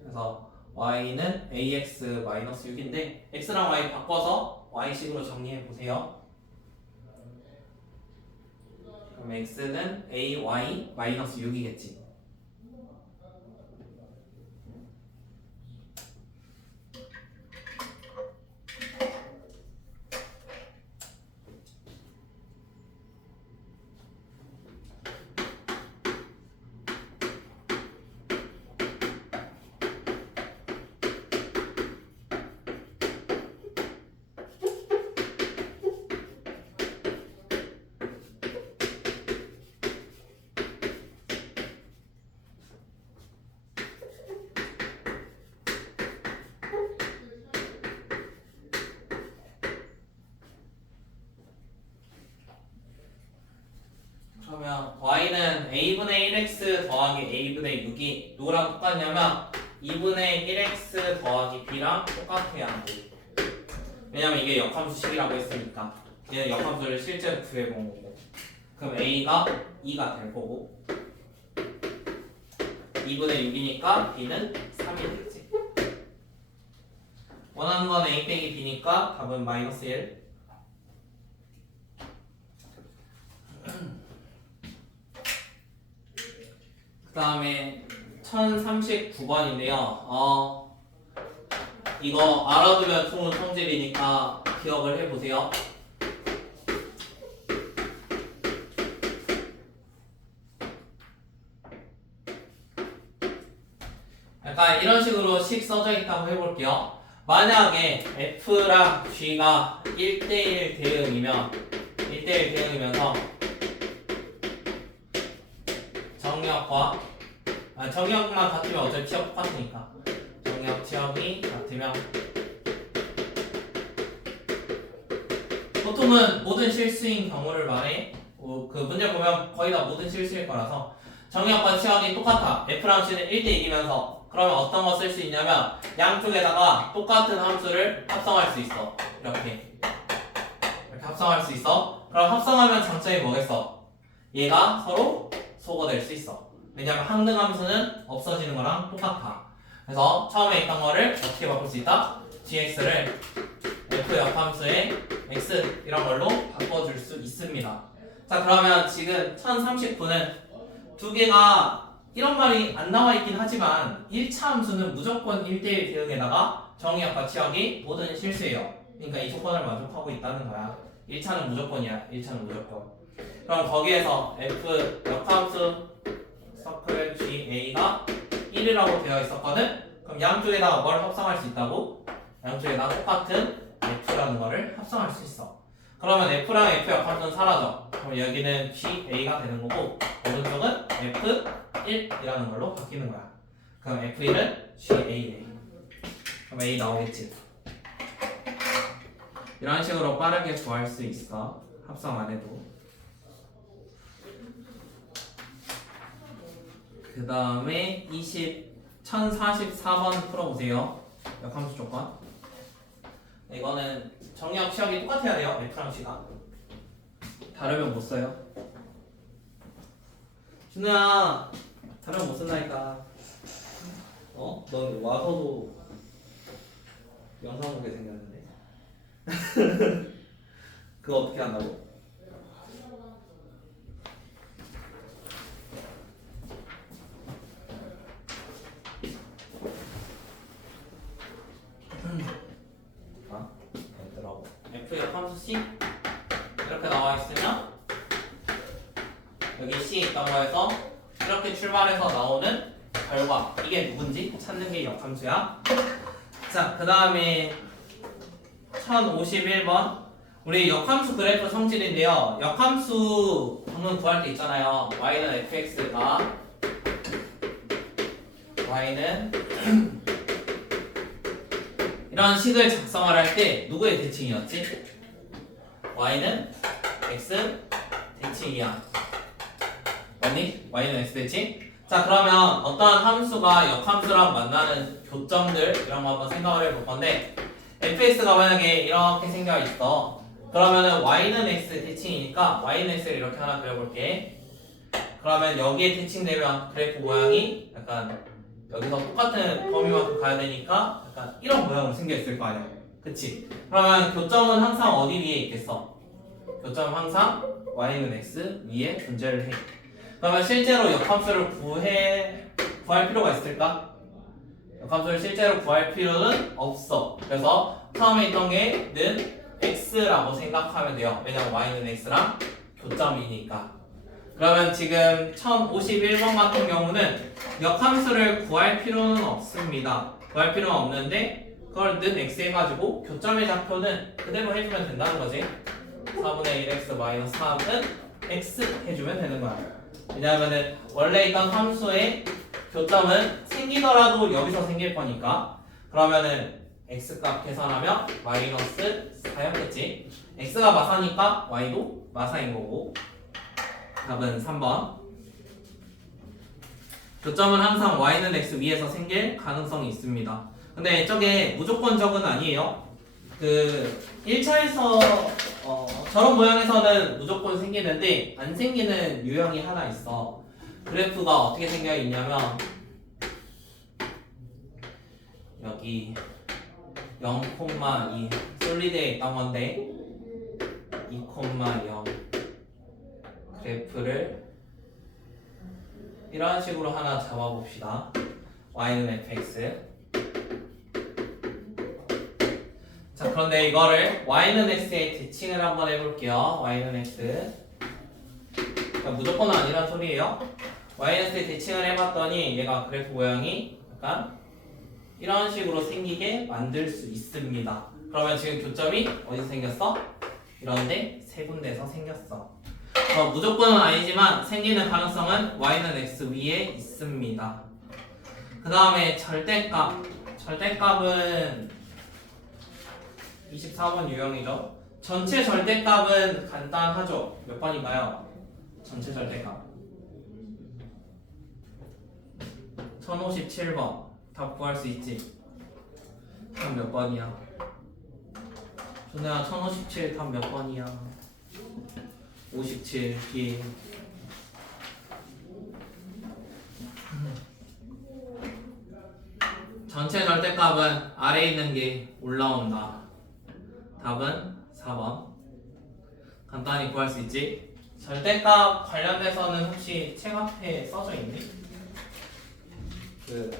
그래서 y는 ax-6인데 x랑 y 바꿔서 y식으로 정리해 보세요. 그럼 x는 ay-6이겠지. 그러면 y는 a분의 1x 더하기 a분의 6이 누구랑 똑같냐면 2분의 1x 더하기 b랑 똑같아야 하고, 왜냐면 이게 역함수식이라고 했으니까 얘는 역함수를 실제로 구해본 거고, 그럼 a가 2가 될 거고 2분의 6이니까 b는 3이 되겠지. 원하는 건 a 빼기 b니까 답은 마이너스 1. 그 다음에 1039번인데요. 이거 알아두면 좋은 성질이니까 기억을 해보세요. 약간 이런 식으로 식 써져 있다고 해볼게요. 만약에 F랑 G가 1대1 대응이면 1대1 대응이면서 정역만 같으면 어차피 취업 똑같으니까 정역 취업이 같으면 보통은 모든 실수인 경우를 말해. 그 문제 보면 거의 다 모든 실수일 거라서 정역과 취업이 똑같아. F랑 G는 1대1이면서 그러면 어떤 거 쓸 수 있냐면 양쪽에다가 똑같은 함수를 합성할 수 있어. 이렇게 합성할 수 있어. 그럼 합성하면 장점이 뭐겠어? 얘가 서로 소거될 수 있어. 왜냐면 항등 함수는 없어지는 거랑 똑같아. 그래서 처음에 있던 거를 어떻게 바꿀 수 있다? gx를 f 역함수의 x 이런 걸로 바꿔줄 수 있습니다. 자, 그러면 지금 1039는 두 개가 이런 말이 안 나와 있긴 하지만 1차 함수는 무조건 1대1 대응에다가 정의역과 치역이 모든 실수예요. 그러니까 이 조건을 만족하고 있다는 거야. 1차는 무조건이야. 1차는 무조건. 그럼 거기에서 f 역함수 서클 GA가 1이라고 되어 있었거든? 그럼 양쪽에다가 뭘 합성할 수 있다고? 양쪽에다가 똑같은 F라는 거를 합성할 수 있어. 그러면 F랑 F 역함수는 사라져. 그럼 여기는 GA가 되는 거고 오른쪽은 F1이라는 걸로 바뀌는 거야. 그럼 F1은 GAA. 그럼 A 나오겠지. 이런 식으로 빠르게 구할 수 있어. 합성 안 해도. 그 다음에 1044번 풀어보세요. 역함수 조건. 이거는 정리하고 취약이 똑같아야 돼요. F랑 C가. 다르면 못 써요. 준우야, 다르면 못 쓴다니까. 넌 와서도 영상 보게 생겼는데. 그거 어떻게 한다고? F 역함수 C 이렇게 나와 있으면 여기 C 있다고 해서 이렇게 출발해서 나오는 결과, 이게 누군지 찾는 게 역함수야. 자, 그 다음에 1051번 우리 역함수 그래프 성질인데요. 역함수 방금 구할 때 있잖아요. y는 fx가 y는 이런 식을 작성을 할 때 누구의 대칭이었지? y는 x 대칭이야. 맞니? y는 x 대칭? 자, 그러면 어떠한 함수가 역함수랑 만나는 교점들 이런 거 한번 생각을 해볼 건데, fx가 만약에 이렇게 생겨 있어. 그러면은 y는 x 대칭이니까 y는 x를 이렇게 하나 그려볼게. 그러면 여기에 대칭되면 그래프 모양이 약간 여기서 똑같은 범위만큼 가야 되니까 약간 이런 모양으로 생겨 있을 거 아니야. 그치? 그러면 교점은 항상 어디 위에 있겠어? 교점은 항상 y는 x 위에 존재를 해. 그러면 실제로 역함수를 구할 필요가 있을까? 역함수를 실제로 구할 필요는 없어. 그래서 처음에 있던 게는 x라고 생각하면 돼요. 왜냐면 y는 x랑 교점이니까. 그러면 지금 1051번 같은 경우는 역함수를 구할 필요는 없습니다. 구할 필요는 없는데 그걸 는 x 해가지고 교점의 좌표는 그대로 해주면 된다는 거지. 4분의 1x 마이너스 3은 x 해주면 되는 거야. 왜냐하면은 원래 있던 함수의 교점은 생기더라도 여기서 생길 거니까. 그러면은 x값 계산하면 마이너스 4였겠지. x가 마사니까 y도 마사인 거고. 답은 3번. 교점은 항상 y는 x 위에서 생길 가능성이 있습니다. 근데 저게 무조건적은 아니에요. 그 1차에서 저런 모양에서는 무조건 생기는데 안 생기는 유형이 하나 있어. 그래프가 어떻게 생겨 있냐면 여기 0,2 솔리드에 있던 건데 2,0 그래프를 이런 식으로 하나 잡아봅시다. y는 fx. 자, 그런데 이거를 y는 x에 대칭을 한번 해볼게요. y는 x. 그러니까 무조건은 아니란 소리예요. y는 x에 대칭을 해봤더니 얘가 그래프 모양이 약간 이런 식으로 생기게 만들 수 있습니다. 그러면 지금 교점이 어디서 생겼어? 이런데 세 군데에서 생겼어. 무조건은 아니지만 생기는 가능성은 y는 x 위에 있습니다. 그 다음에 절대값. 절대값은 24번 유형이죠. 전체 절대값은 간단하죠. 몇 번인가요? 전체 절대값 1057번. 답 구할 수 있지? 답 몇 번이야? 준호야 1057 답 몇 번이야? 57 뒤에. 전체 절대값은 아래에 있는 게 올라온다. 답은 4번. 간단히 구할 수 있지? 절대값 관련돼서는 혹시 책 앞에 써져 있니?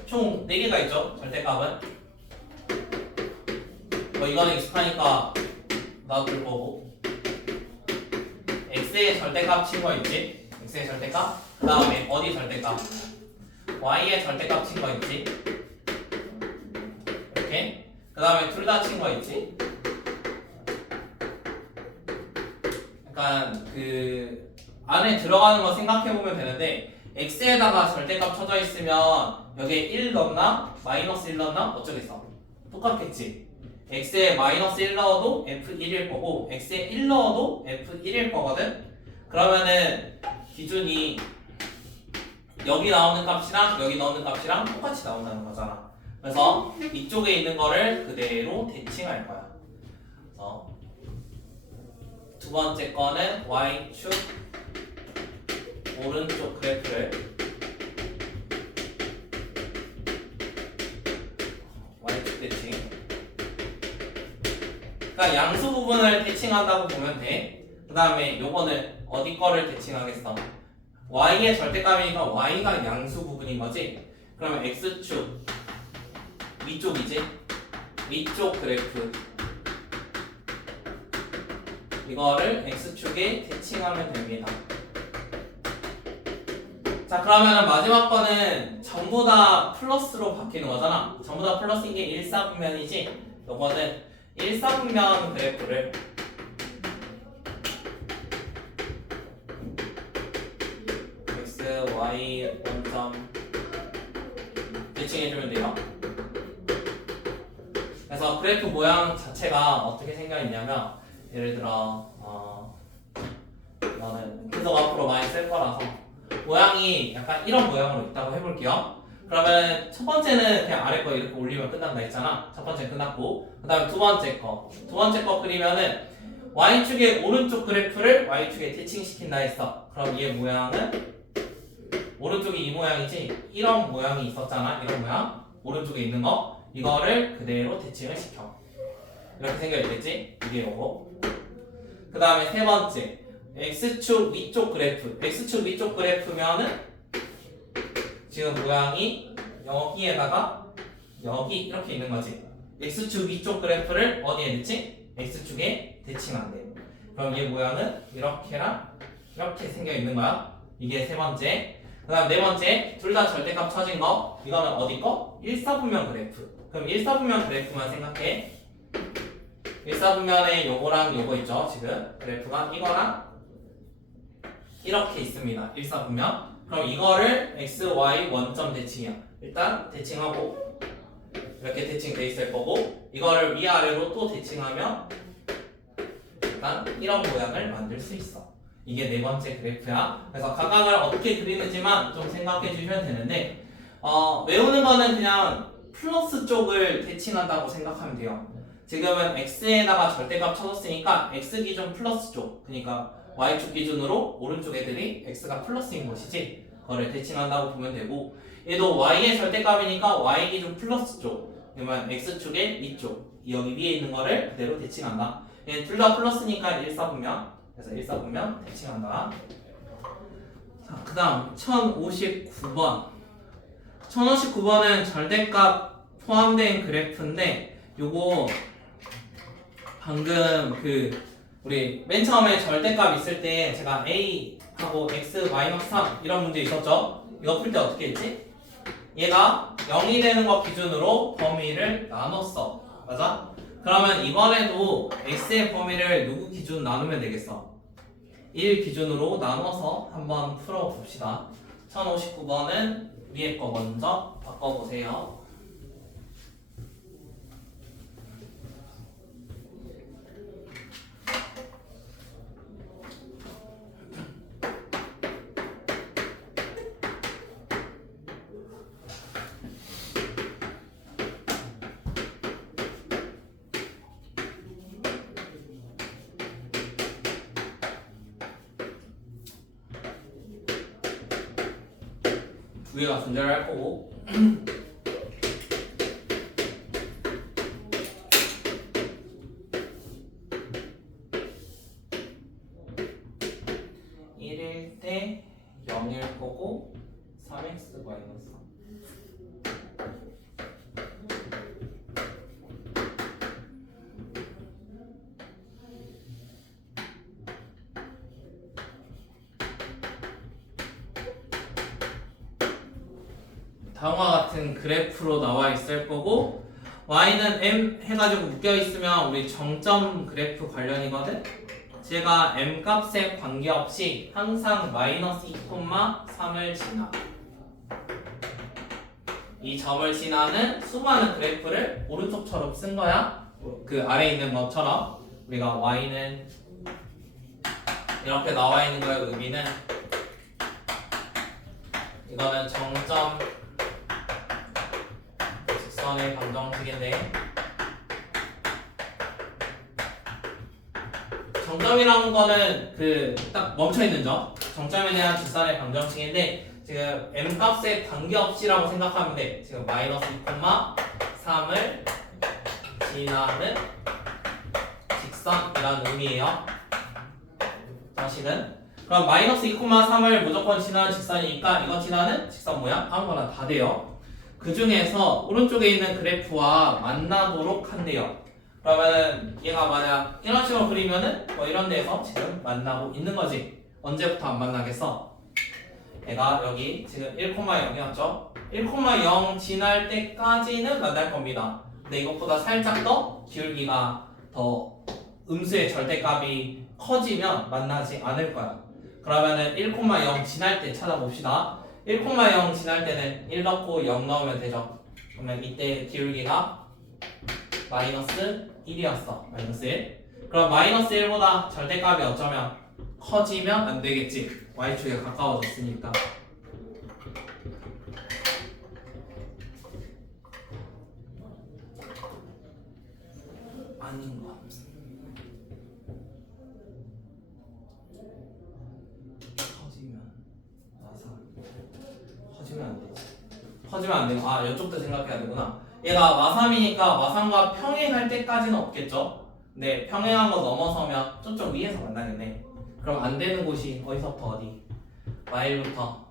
총 4개가 있죠? 절대값은. 이거는 익숙하니까 놔둘 거고. x의 절대값 친 거 있지? x의 절대값. 그 다음에 어디 절대값? y의 절대값 친 거 있지? 이렇게. 그 다음에 둘 다 친 거 있지? 약간 그 안에 들어가는 거 생각해 보면 되는데 x에다가 절대값 쳐져 있으면 여기에 1 넣나? 마이너스 1 넣나? 어쩌겠어? 똑같겠지? x에 마이너스 1 넣어도 f1일 거고 x에 1 넣어도 f1일 거거든? 그러면은 기준이 여기 나오는 값이랑 여기 넣는 값이랑 똑같이 나온다는 거잖아. 그래서 이쪽에 있는 거를 그대로 대칭할 거야. 그래서 두 번째 거는 y축 오른쪽 그래프를 y축 대칭. 그러니까 양수 부분을 대칭한다고 보면 돼. 그 다음에 요거는 어디 거를 대칭하겠어? y의 절대값이니까 y가 양수 부분인 거지. 그러면 x축 위쪽이지? 위쪽 그래프 이거를 x축에 대칭하면 됩니다. 자, 그러면 마지막 거는 전부 다 플러스로 바뀌는 거잖아. 전부 다 플러스인 게 1사분면이지. 요거는 1사분면 그래프를 x, y 원점 대칭해주면 돼요. 그래서 그래프 모양 자체가 어떻게 생겨있냐면 예를 들어 이거는 계속 앞으로 많이 쓸 거라서 모양이 약간 이런 모양으로 있다고 해볼게요. 그러면 첫 번째는 그냥 아래 거 이렇게 올리면 끝난다 했잖아. 첫 번째 끝났고 그 다음에 두 번째 거 그리면은 y축의 오른쪽 그래프를 y축에 대칭시킨다 했어. 그럼 얘 모양은 오른쪽이 이 모양이지 이런 모양이 있었잖아. 이런 모양 오른쪽에 있는 거 이거를 그대로 대칭을 시켜. 이렇게 생겨있겠지? 이게 요거. 그 다음에 세 번째 x축 위쪽 그래프. x축 위쪽 그래프면은 지금 모양이 여기에다가 여기 이렇게 있는 거지. x축 위쪽 그래프를 어디에 대칭? x축에 대칭한대. 그럼 얘 모양은 이렇게랑 이렇게 생겨 있는 거야. 이게 세 번째. 그 다음 네 번째, 둘 다 절대값 쳐진 거. 이거는 어디 거? 일사분면 그래프. 그럼 일사분면 그래프만 생각해. 일사분면에 요거랑 요거 있죠. 지금 그래프가 이거랑 이렇게 있습니다. 일사분면. 그럼 이거를 x, y 원점 대칭이야. 일단 대칭하고 이렇게 대칭돼 있을 거고 이거를 위아래로 또 대칭하면 일단 이런 모양을 만들 수 있어. 이게 네 번째 그래프야. 그래서 각각을 어떻게 그리는지만 좀 생각해 주시면 되는데 외우는 거는 그냥 플러스 쪽을 대칭한다고 생각하면 돼요. 지금은 x에다가 절대값 쳐줬으니까 x 기준 플러스 쪽, 그러니까 y축 기준으로 오른쪽 애들이 x가 플러스인 것이지 그거를 대칭한다고 보면 되고, 얘도 y의 절대값이니까 y 기준 플러스 쪽, 그러면 x축의 위쪽, 여기 위에 있는 거를 그대로 대칭한다. 얘 둘 다 플러스니까 일사분면, 그래서 일사분면 대칭한다. 자, 그 다음 1059번 1059번은 절대값 포함된 그래프인데, 요거 방금 우리 맨 처음에 절대값 있을 때 제가 a하고 x-3 이런 문제 있었죠? 이거 풀 때 어떻게 했지? 얘가 0이 되는 거 기준으로 범위를 나눴어. 맞아? 그러면 이번에도 x의 범위를 누구 기준 나누면 되겠어? 1 기준으로 나눠서 한번 풀어봅시다. 1059번은 위에 거 먼저 바꿔보세요. 위에가 분절을 할 거고 (1일) 때 0일 거고 3x 마이너스 3. 다음과 같은 그래프로 나와 있을 거고, y는 m 해가지고 묶여 있으면 우리 정점 그래프 관련이거든. 제가 m 값에 관계없이 항상 마이너스 2,3을 지나. 이 점을 지나는 수많은 그래프를 오른쪽처럼 쓴 거야. 그 아래에 있는 것처럼 우리가 y는 이렇게 나와 있는 거의 의미는, 이거는 정점 직선의 방정식인데, 정점이라는 거는 딱 멈춰 있는 점, 정점에 대한 직선의 방정식인데, 지금 m 값에 관계없이라고 생각하면 돼. 지금 마이너스 2,3을 지나는 직선이라는 의미예요. 다시는 그럼 마이너스 2,3을 무조건 지나는 직선이니까 이거 지나는 직선 모양 아무거나 다 돼요. 그 중에서 오른쪽에 있는 그래프와 만나도록 한대요. 그러면 얘가 만약 이런 식으로 그리면은 뭐 이런 데서 지금 만나고 있는 거지. 언제부터 안 만나겠어? 얘가 여기 지금 1,0이었죠? 1,0 지날 때까지는 만날 겁니다. 근데 이것보다 살짝 더 기울기가 더 음수의 절대값이 커지면 만나지 않을 거야. 그러면은 1,0 지날 때 찾아봅시다. 1,0 지날 때는 1 넣고 0 넣으면 되죠. 그러면 이때 기울기가 마이너스 1이었어. 마이너스 1. 그럼 마이너스 1보다 절대값이 어쩌면 커지면 안 되겠지. y축에 가까워졌으니까. 안 되지. 퍼지면 안 되고 이쪽도 생각해야 되구나. 얘가 마삼이니까 마삼과 평행할 때까지는 없겠죠. 근데 평행한 거 넘어서면 저쪽 위에서 만나겠네. 그럼 안 되는 곳이 어디서부터 어디? 마일부터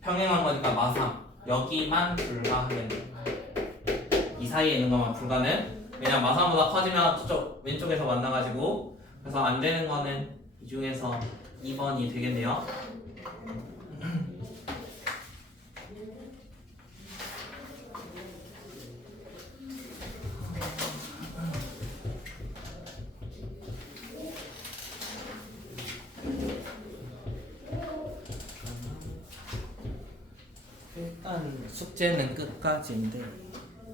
평행한 거니까 마삼 여기만 불가하겠네. 이 사이에 있는 것만 불가는. 왜냐면 마삼보다 커지면 저쪽 왼쪽에서 만나가지고. 그래서 안 되는 거는 이 중에서 2번이 되겠네요. 일단 숙제는 끝까지인데